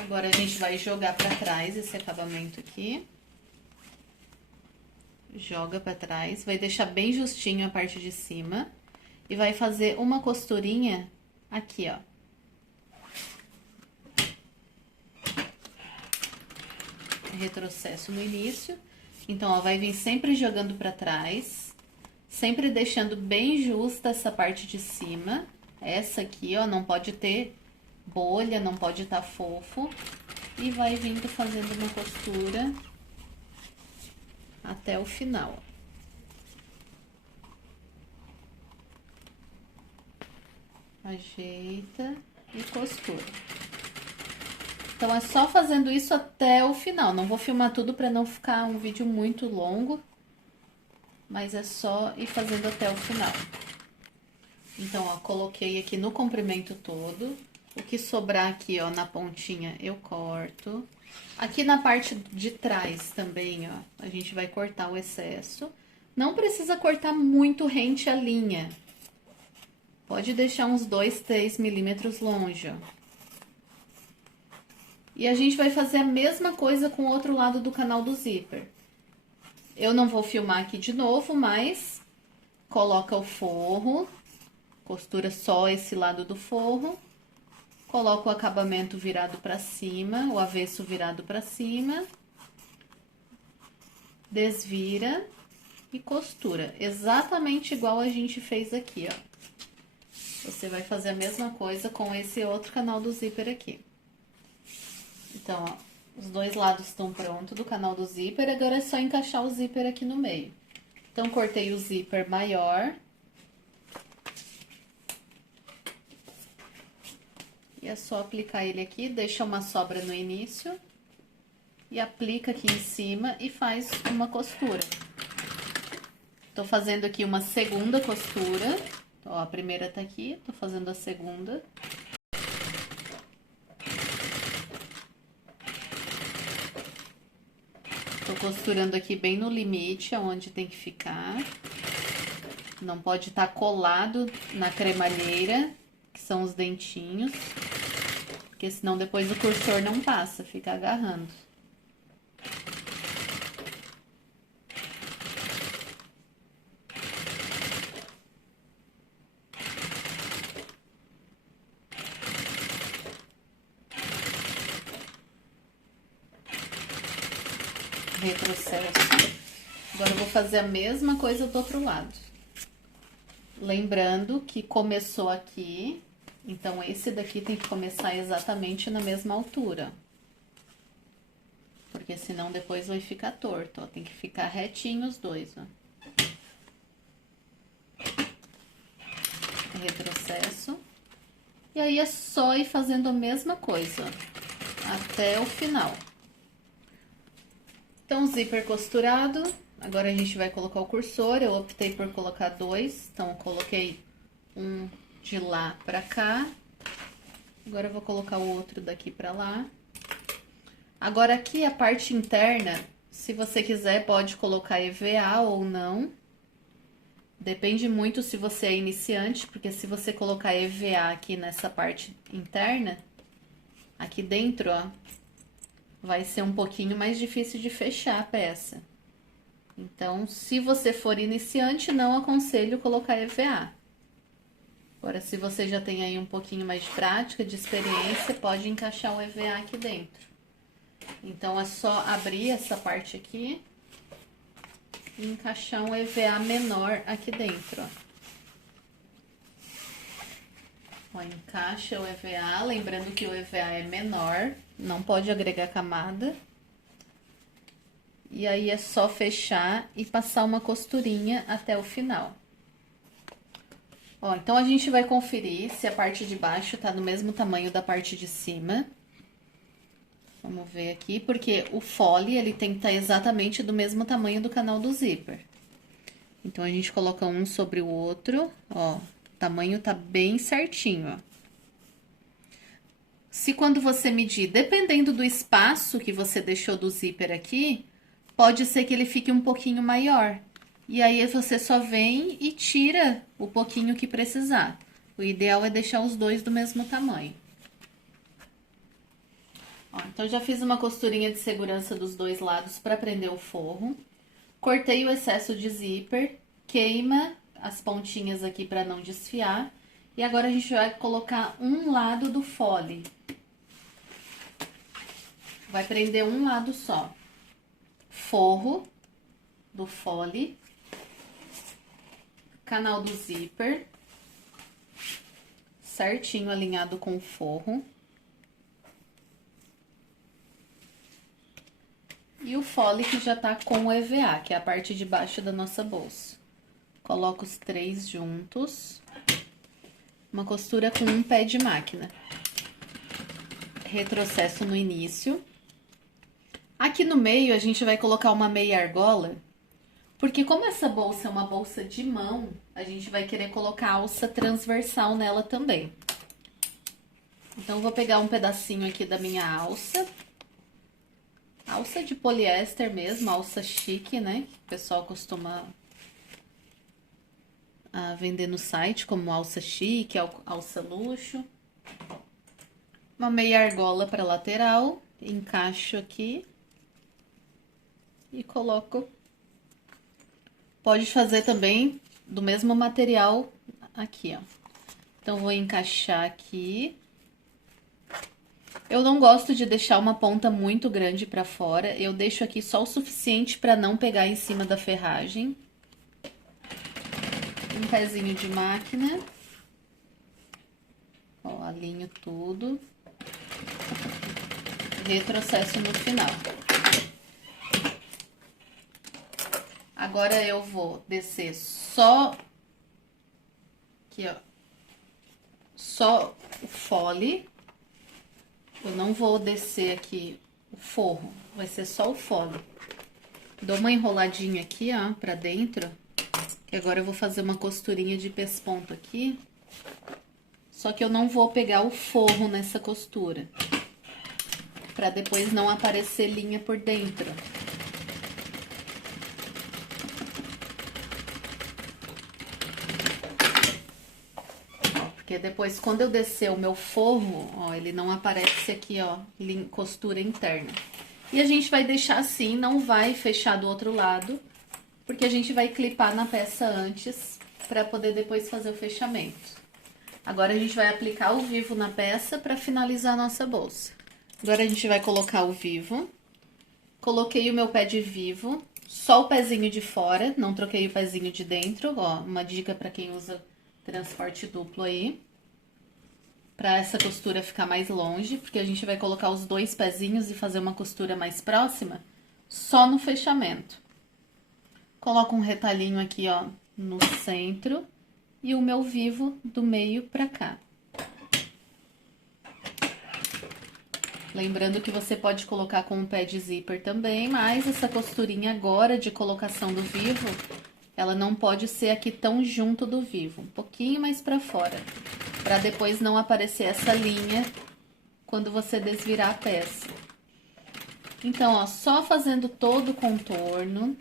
Agora, a gente vai jogar pra trás esse acabamento aqui. Joga pra trás, vai deixar bem justinho a parte de cima. E vai fazer uma costurinha aqui, ó. Retrocesso no início. Então, ó, vai vir sempre jogando pra trás. Sempre deixando bem justa essa parte de cima. Essa aqui, ó, não pode ter bolha, não pode estar fofo. E vai vindo fazendo uma costura até o final. Ajeita e costura. Então, é só fazendo isso até o final. Não vou filmar tudo para não ficar um vídeo muito longo. Mas é só ir fazendo até o final. Então, ó, coloquei aqui no comprimento todo. O que sobrar aqui, ó, na pontinha, eu corto. Aqui na parte de trás também, ó, a gente vai cortar o excesso. Não precisa cortar muito rente a linha. Pode deixar uns 2, 3 milímetros longe, ó. E a gente vai fazer a mesma coisa com o outro lado do canal do zíper. Eu não vou filmar aqui de novo, mas coloca o forro, costura só esse lado do forro, coloca o acabamento virado para cima, o avesso virado para cima, desvira e costura, exatamente igual a gente fez aqui, ó. Você vai fazer a mesma coisa com esse outro canal do zíper aqui. Então, ó, os dois lados estão prontos do canal do zíper, agora é só encaixar o zíper aqui no meio. Então, cortei o zíper maior. E é só aplicar ele aqui, deixa uma sobra no início. E aplica aqui em cima e faz uma costura. Tô fazendo aqui uma segunda costura. Ó, a primeira tá aqui, tô fazendo a segunda. Tô costurando aqui bem no limite, aonde tem que ficar. Não pode estar colado na cremalheira, que são os dentinhos. Porque senão depois o cursor não passa, fica agarrando. Retrocesso. Agora eu vou fazer a mesma coisa do outro lado. Lembrando que começou aqui, então esse daqui tem que começar exatamente na mesma altura. Porque senão depois vai ficar torto, ó. Tem que ficar retinho os dois, ó. Retrocesso. E aí é só ir fazendo a mesma coisa, ó, até o final. Então, zíper costurado, agora a gente vai colocar o cursor, eu optei por colocar dois, então eu coloquei um de lá pra cá, agora eu vou colocar o outro daqui pra lá. Agora aqui a parte interna, se você quiser pode colocar EVA ou não, depende muito se você é iniciante, porque se você colocar EVA aqui nessa parte interna, aqui dentro, ó, vai ser um pouquinho mais difícil de fechar a peça. Então, se você for iniciante, não aconselho colocar EVA. Agora, se você já tem aí um pouquinho mais de prática, de experiência, pode encaixar o EVA aqui dentro. Então, é só abrir essa parte aqui e encaixar um EVA menor aqui dentro, ó. Ó, encaixa o EVA, lembrando que o EVA é menor, não pode agregar camada. E aí é só fechar e passar uma costurinha até o final. Ó, então a gente vai conferir se a parte de baixo tá do mesmo tamanho da parte de cima. Vamos ver aqui, porque o fole, ele tem que estar exatamente do mesmo tamanho do canal do zíper. Então, a gente coloca um sobre o outro, ó, o tamanho tá bem certinho, ó. Se quando você medir, dependendo do espaço que você deixou do zíper aqui, pode ser que ele fique um pouquinho maior. E aí, você só vem e tira o pouquinho que precisar. O ideal é deixar os dois do mesmo tamanho. Ó, então, já fiz uma costurinha de segurança dos dois lados para prender o forro. Cortei o excesso de zíper, queima as pontinhas aqui para não desfiar. E agora a gente vai colocar um lado do fole. Vai prender um lado só. Forro do fole. Canal do zíper. Certinho alinhado com o forro. E o fole que já tá com o EVA, que é a parte de baixo da nossa bolsa. Coloco os três juntos. Uma costura com um pé de máquina. Retrocesso no início. Aqui no meio a gente vai colocar uma meia argola, porque como essa bolsa é uma bolsa de mão, a gente vai querer colocar alça transversal nela também. Então, vou pegar um pedacinho aqui da minha alça. Alça de poliéster mesmo, alça chique, né? Que o pessoal costuma vender no site como alça chique, alça luxo. Uma meia argola para lateral, encaixo aqui e coloco Pode fazer também do mesmo material aqui, ó. Então, vou encaixar aqui. Eu não gosto de deixar uma ponta muito grande pra fora. Eu deixo aqui só o suficiente pra não pegar em cima da ferragem. Um pezinho de máquina. Ó, alinho tudo. Retrocesso no final. Agora eu vou descer só aqui, ó. Só o fole. Eu não vou descer aqui o forro, vai ser só o fole. Dou uma enroladinha aqui, ó, pra dentro. E agora eu vou fazer uma costurinha de pesponto aqui. Só que eu não vou pegar o forro nessa costura. Pra depois não aparecer linha por dentro. Porque depois, quando eu descer o meu forro, ó, ele não aparece aqui, ó, costura interna. E a gente vai deixar assim, não vai fechar do outro lado, porque a gente vai clipar na peça antes, pra poder depois fazer o fechamento. Agora, a gente vai aplicar o vivo na peça pra finalizar a nossa bolsa. Agora, a gente vai colocar o vivo. Coloquei o meu pé de vivo, só o pezinho de fora, não troquei o pezinho de dentro, ó, uma dica pra quem usa transporte duplo aí, pra essa costura ficar mais longe, porque a gente vai colocar os dois pezinhos e fazer uma costura mais próxima, só no fechamento. Coloco um retalhinho aqui, ó, no centro, e o meu vivo do meio pra cá. Lembrando que você pode colocar com um pé de zíper também, mas essa costurinha agora de colocação do vivo, ela não pode ser aqui tão junto do vivo, um pouquinho mais pra fora, pra depois não aparecer essa linha quando você desvirar a peça. Então, ó, só fazendo todo o contorno.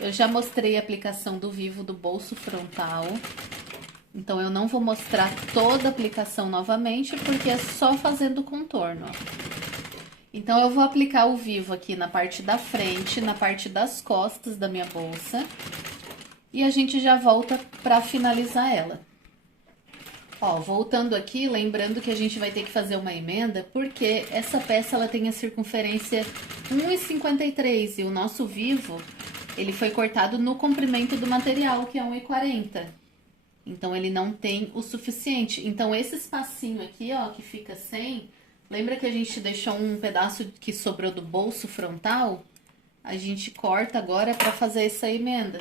Eu já mostrei a aplicação do vivo do bolso frontal. Então, eu não vou mostrar toda a aplicação novamente, porque é só fazendo o contorno, ó. Então, eu vou aplicar o vivo aqui na parte da frente, na parte das costas da minha bolsa. E a gente já volta pra finalizar ela. Ó, voltando aqui, lembrando que a gente vai ter que fazer uma emenda, porque essa peça, ela tem a circunferência 1,53 e o nosso vivo, ele foi cortado no comprimento do material, que é 1,40. Então, ele não tem o suficiente. Então, esse espacinho aqui, ó, que fica sem... Lembra que a gente deixou um pedaço que sobrou do bolso frontal? A gente corta agora pra fazer essa emenda.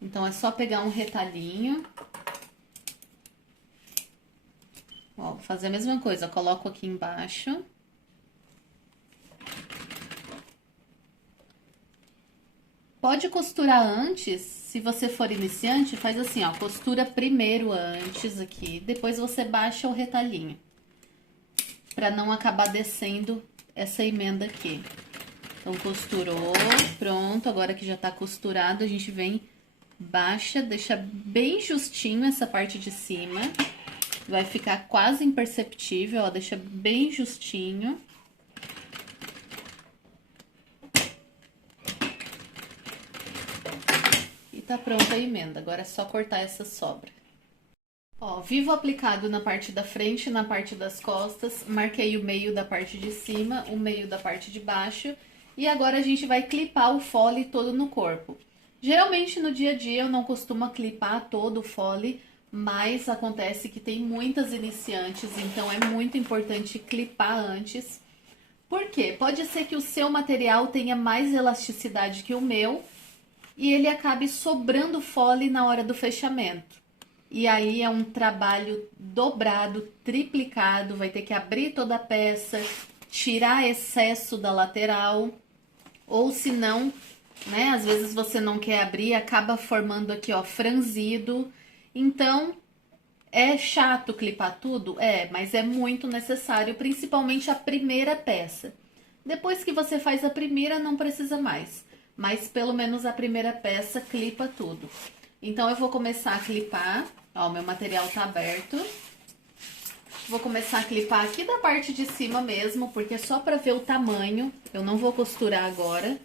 Então, é só pegar um retalhinho. Ó, vou fazer a mesma coisa, coloco aqui embaixo. Pode costurar antes, se você for iniciante, faz assim, ó, costura primeiro antes aqui, depois você baixa o retalhinho. Pra não acabar descendo essa emenda aqui. Então, costurou, pronto, agora que já tá costurado, a gente vem... Baixa, deixa bem justinho essa parte de cima. Vai ficar quase imperceptível, ó, deixa bem justinho. E tá pronta a emenda, agora é só cortar essa sobra. Ó, vivo aplicado na parte da frente e na parte das costas. Marquei o meio da parte de cima, o meio da parte de baixo. E agora a gente vai clipar o fole todo no corpo. Geralmente, no dia a dia, eu não costumo clipar todo o fole, mas acontece que tem muitas iniciantes, então é muito importante clipar antes. Por quê? Pode ser que o seu material tenha mais elasticidade que o meu e ele acabe sobrando fole na hora do fechamento. E aí é um trabalho dobrado, triplicado, vai ter que abrir toda a peça, tirar excesso da lateral, ou se não... Né? Às vezes você não quer abrir, acaba formando aqui, ó, franzido. Então, é chato clipar tudo? É, mas é muito necessário, principalmente a primeira peça. Depois que você faz a primeira, não precisa mais. Mas pelo menos a primeira peça clipa tudo. Então, eu vou começar a clipar. Ó, meu material tá aberto. Vou começar a clipar aqui da parte de cima mesmo, porque é só pra ver o tamanho. Eu não vou costurar agora.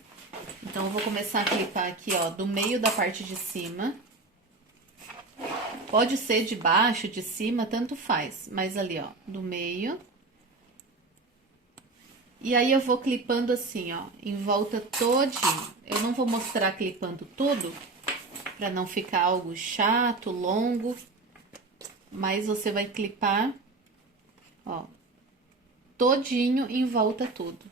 Então, eu vou começar a clipar aqui, ó, do meio da parte de cima. Pode ser de baixo, de cima, tanto faz. Mas ali, ó, do meio. E aí, eu vou clipando assim, ó, em volta todinho. Eu não vou mostrar clipando tudo, pra não ficar algo chato, longo. Mas você vai clipar, ó, todinho em volta tudo.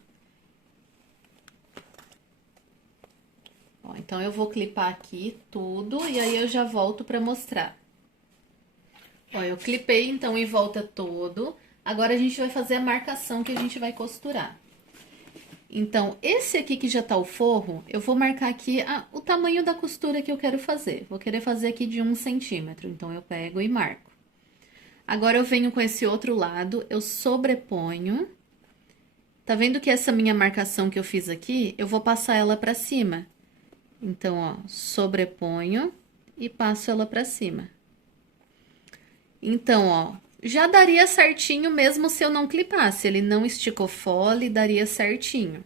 Ó, então, eu vou clipar aqui tudo e aí eu já volto pra mostrar. Ó, eu clipei, então, em volta todo. Agora, a gente vai fazer a marcação que a gente vai costurar. Então, esse aqui que já tá o forro, eu vou marcar aqui o tamanho da costura que eu quero fazer. Vou querer fazer aqui de 1 centímetro, então eu pego e marco. Agora, eu venho com esse outro lado, eu sobreponho. Tá vendo que essa minha marcação que eu fiz aqui, eu vou passar ela pra cima. Então, ó, sobreponho e passo ela pra cima. Então, ó, já daria certinho mesmo se eu não clipasse. Ele não esticou fole, daria certinho.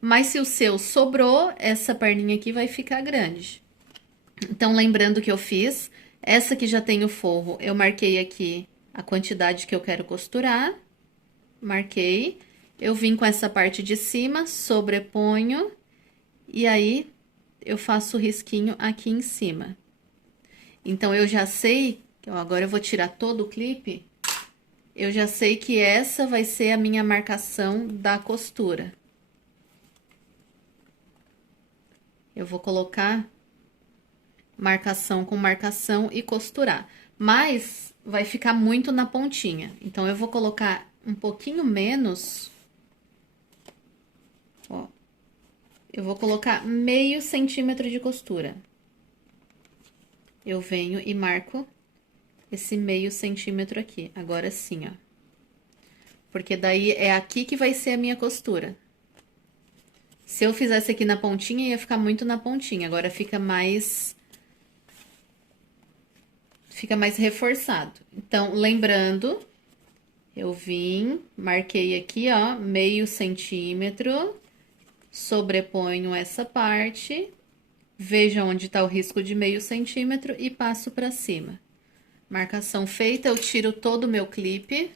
Mas se o seu sobrou, essa perninha aqui vai ficar grande. Então, lembrando que eu fiz, essa que já tem o forro, eu marquei aqui a quantidade que eu quero costurar. Marquei. Eu vim com essa parte de cima, sobreponho. E aí, eu faço o risquinho aqui em cima. Então, eu já sei, agora eu vou tirar todo o clipe, eu já sei que essa vai ser a minha marcação da costura. Eu vou colocar marcação com marcação e costurar. Mas vai ficar muito na pontinha. Então, eu vou colocar um pouquinho menos. Ó. Eu vou colocar meio centímetro de costura. Eu venho e marco esse meio centímetro aqui. Agora sim, ó. Porque daí é aqui que vai ser a minha costura. Se eu fizesse aqui na pontinha, ia ficar muito na pontinha. Agora fica mais reforçado. Então, lembrando, eu vim, marquei aqui, ó, meio centímetro, sobreponho essa parte, veja onde tá o risco de meio centímetro e passo pra cima. Marcação feita, eu tiro todo o meu clipe.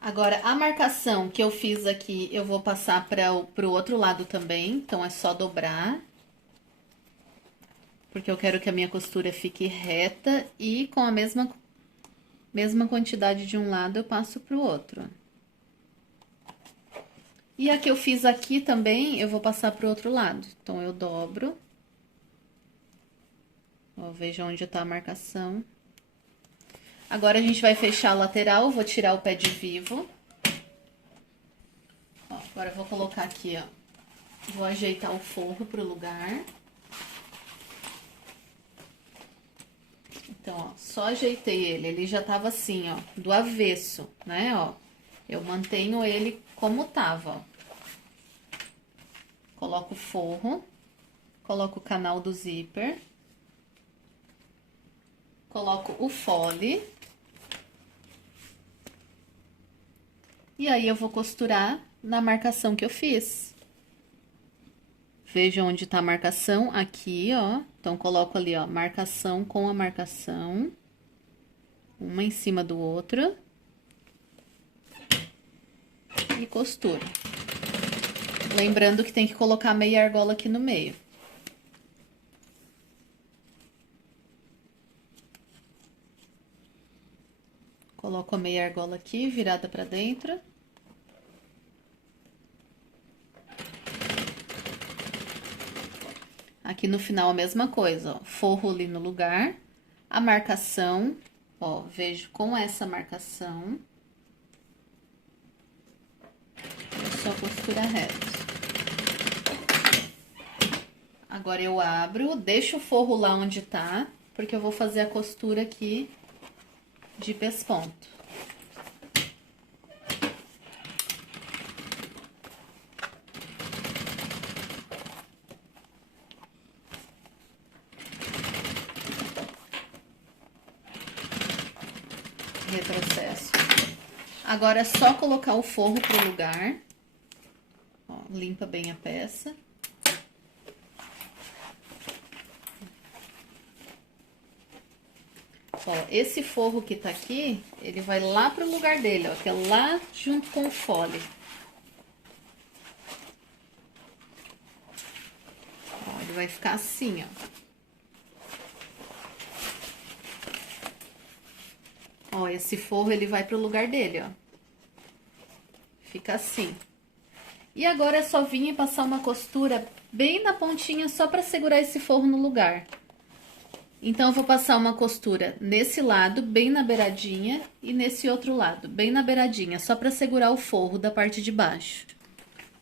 Agora, a marcação que eu fiz aqui, eu vou passar pro outro lado também, então é só dobrar. Porque eu quero que a minha costura fique reta e com a mesma quantidade de um lado eu passo pro outro. E a que eu fiz aqui também, eu vou passar pro outro lado. Então, eu dobro. Ó, veja onde tá a marcação. Agora, a gente vai fechar a lateral, vou tirar o pé de vivo. Ó, agora, eu vou colocar aqui, ó. Vou ajeitar o forro pro lugar. Então, ó, só ajeitei ele já tava assim, ó, do avesso, né, ó. Eu mantenho ele como tava, ó. Coloco o forro, coloco o canal do zíper, coloco o fole. E aí, eu vou costurar na marcação que eu fiz. Veja onde tá a marcação, aqui, ó. Então, coloco ali, ó, marcação com a marcação. Uma em cima do outro. E costuro. Lembrando que tem que colocar meia argola aqui no meio. Coloco a meia argola aqui, virada pra dentro. Aqui no final a mesma coisa, ó, forro ali no lugar, a marcação, ó, vejo com essa marcação, eu só costura reto. Agora eu abro, deixo o forro lá onde tá, porque eu vou fazer a costura aqui de pesponto. Retrocesso. Agora é só colocar o forro pro lugar. Ó, limpa bem a peça. Ó, esse forro que tá aqui, ele vai lá pro lugar dele, ó, que é lá junto com o fole. Ó, ele vai ficar assim, ó. Ó, esse forro ele vai pro lugar dele, ó. Fica assim. E agora é só vir e passar uma costura bem na pontinha só pra segurar esse forro no lugar. Então, eu vou passar uma costura nesse lado, bem na beiradinha, e nesse outro lado, bem na beiradinha, só pra segurar o forro da parte de baixo.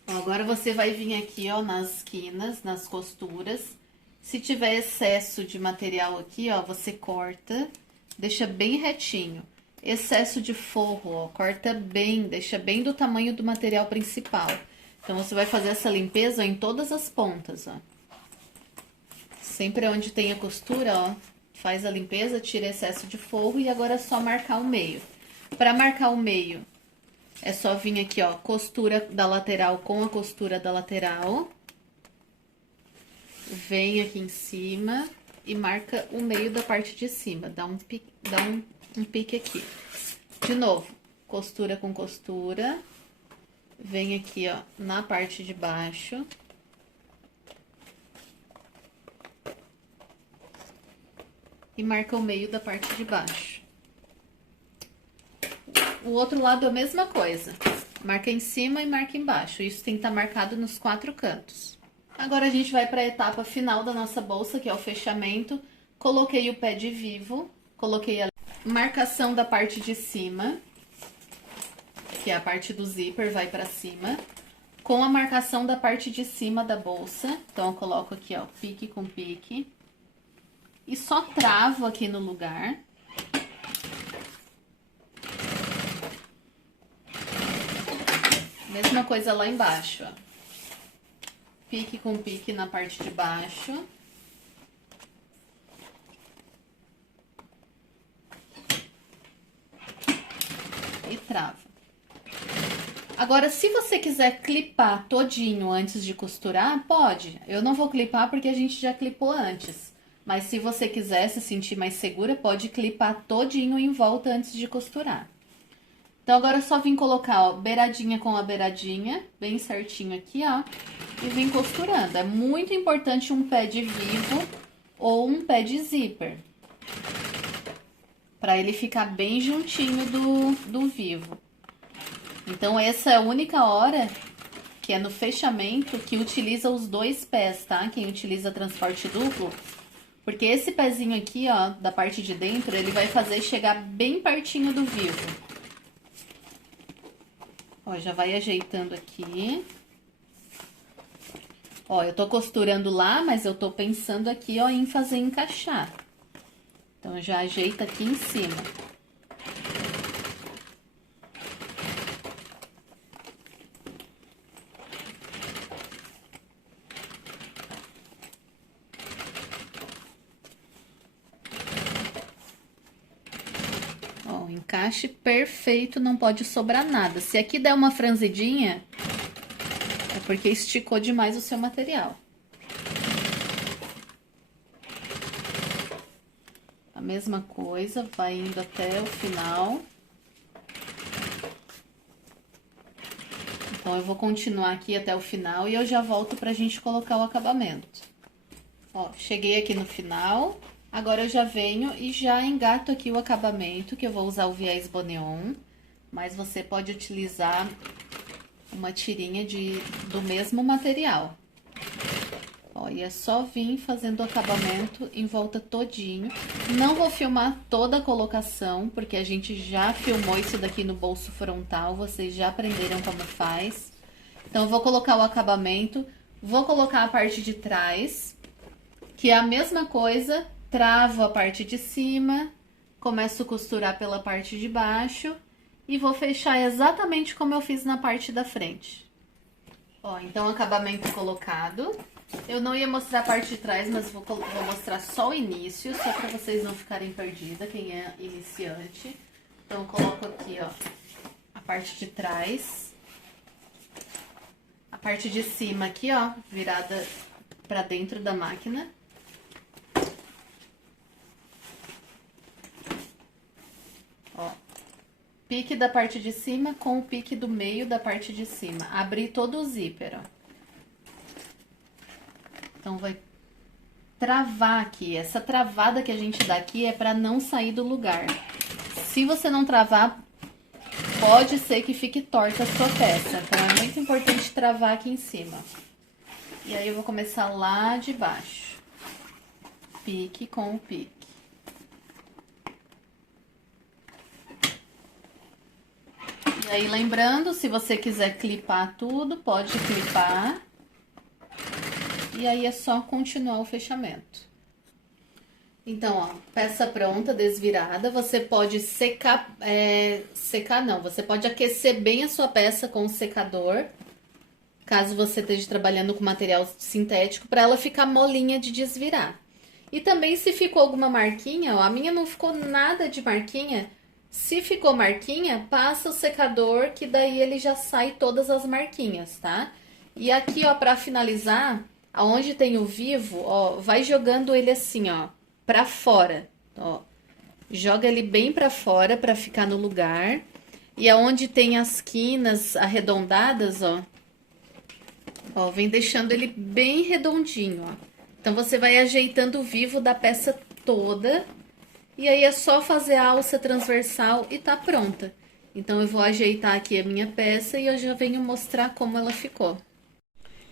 Ó, agora você vai vir aqui, ó, nas esquinas, nas costuras. Se tiver excesso de material aqui, ó, você corta, deixa bem retinho. Excesso de forro, ó, corta bem, deixa bem do tamanho do material principal. Então, você vai fazer essa limpeza, ó, em todas as pontas, ó. Sempre onde tem a costura, ó, faz a limpeza, tira excesso de forro e agora é só marcar o meio. Para marcar o meio, é só vir aqui, ó, costura da lateral com a costura da lateral. Vem aqui em cima e marca o meio da parte de cima, dá um pique aqui. De novo, costura com costura. Vem aqui, ó, na parte de baixo. E marca o meio da parte de baixo. O outro lado é a mesma coisa. Marca em cima e marca embaixo. Isso tem que estar marcado nos 4 cantos. Agora, a gente vai para a etapa final da nossa bolsa, que é o fechamento. Coloquei o pé de vivo. Coloquei a marcação da parte de cima, que é a parte do zíper, vai para cima. Com a marcação da parte de cima da bolsa. Então, eu coloco aqui, ó, pique com pique. E só travo aqui no lugar. Mesma coisa lá embaixo, ó. Pique com pique na parte de baixo. E trava. Agora, se você quiser clipar todinho antes de costurar, pode. Eu não vou clipar porque a gente já clipou antes. Mas se você quiser se sentir mais segura, pode clipar todinho em volta antes de costurar. Então, agora é só vir colocar, ó, beiradinha com a beiradinha, bem certinho aqui, ó. E vir costurando. É muito importante um pé de vivo ou um pé de zíper. Pra ele ficar bem juntinho do vivo. Então, essa é a única hora que é no fechamento que utiliza os 2 pés, tá? Quem utiliza transporte duplo. Porque esse pezinho aqui, ó, da parte de dentro, ele vai fazer chegar bem pertinho do vivo. Ó, já vai ajeitando aqui. Ó, eu tô costurando lá, mas eu tô pensando aqui, ó, em fazer encaixar. Então, já ajeita aqui em cima. Encaixe perfeito, não pode sobrar nada. Se aqui der uma franzidinha, é porque esticou demais o seu material. A mesma coisa, vai indo até o final. Então, eu vou continuar aqui até o final e eu já volto pra gente colocar o acabamento. Ó, cheguei aqui no final. Agora, eu já venho e já engato aqui o acabamento, que eu vou usar o viés Boneon, mas você pode utilizar uma tirinha do mesmo material. Ó, e é só vir fazendo o acabamento em volta todinho. Não vou filmar toda a colocação, porque a gente já filmou isso daqui no bolso frontal, vocês já aprenderam como faz. Então, eu vou colocar o acabamento, vou colocar a parte de trás, que é a mesma coisa. Travo a parte de cima, começo a costurar pela parte de baixo e vou fechar exatamente como eu fiz na parte da frente. Ó, então, acabamento colocado. Eu não ia mostrar a parte de trás, mas vou mostrar só o início, só para vocês não ficarem perdidas, quem é iniciante. Então, eu coloco aqui, ó, a parte de trás. A parte de cima aqui, ó, virada pra dentro da máquina. Ó, pique da parte de cima com o pique do meio da parte de cima. Abrir todo o zíper, ó. Então, vai travar aqui. Essa travada que a gente dá aqui é pra não sair do lugar. Se você não travar, pode ser que fique torta a sua peça. Então, é muito importante travar aqui em cima. E aí, eu vou começar lá de baixo. Pique com o pique. E aí, lembrando, se você quiser clipar tudo, pode clipar. E aí, é só continuar o fechamento. Então, ó, peça pronta, desvirada, você pode secar, secar não, você pode aquecer bem a sua peça com o secador, caso você esteja trabalhando com material sintético, para ela ficar molinha de desvirar. E também se ficou alguma marquinha, ó, a minha não ficou nada de marquinha, se ficou marquinha, passa o secador, que daí ele já sai todas as marquinhas, tá? E aqui, ó, para finalizar, aonde tem o vivo, ó, vai jogando ele assim, ó, pra fora, ó. Joga ele bem pra fora pra ficar no lugar. E aonde tem as quinas arredondadas, ó. Ó, vem deixando ele bem redondinho, ó. Então, você vai ajeitando o vivo da peça toda. E aí, é só fazer a alça transversal e tá pronta. Então, eu vou ajeitar aqui a minha peça e eu já venho mostrar como ela ficou.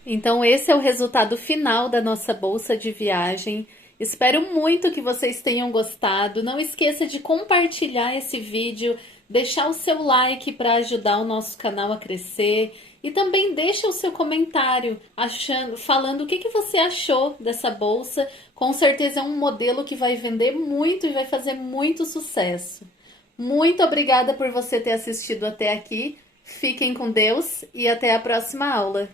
Então, esse é o resultado final da nossa bolsa de viagem. Espero muito que vocês tenham gostado. Não esqueça de compartilhar esse vídeo, deixar o seu like para ajudar o nosso canal a crescer e também deixa o seu comentário falando o que você achou dessa bolsa. Com certeza é um modelo que vai vender muito e vai fazer muito sucesso. Muito obrigada por você ter assistido até aqui. Fiquem com Deus e até a próxima aula.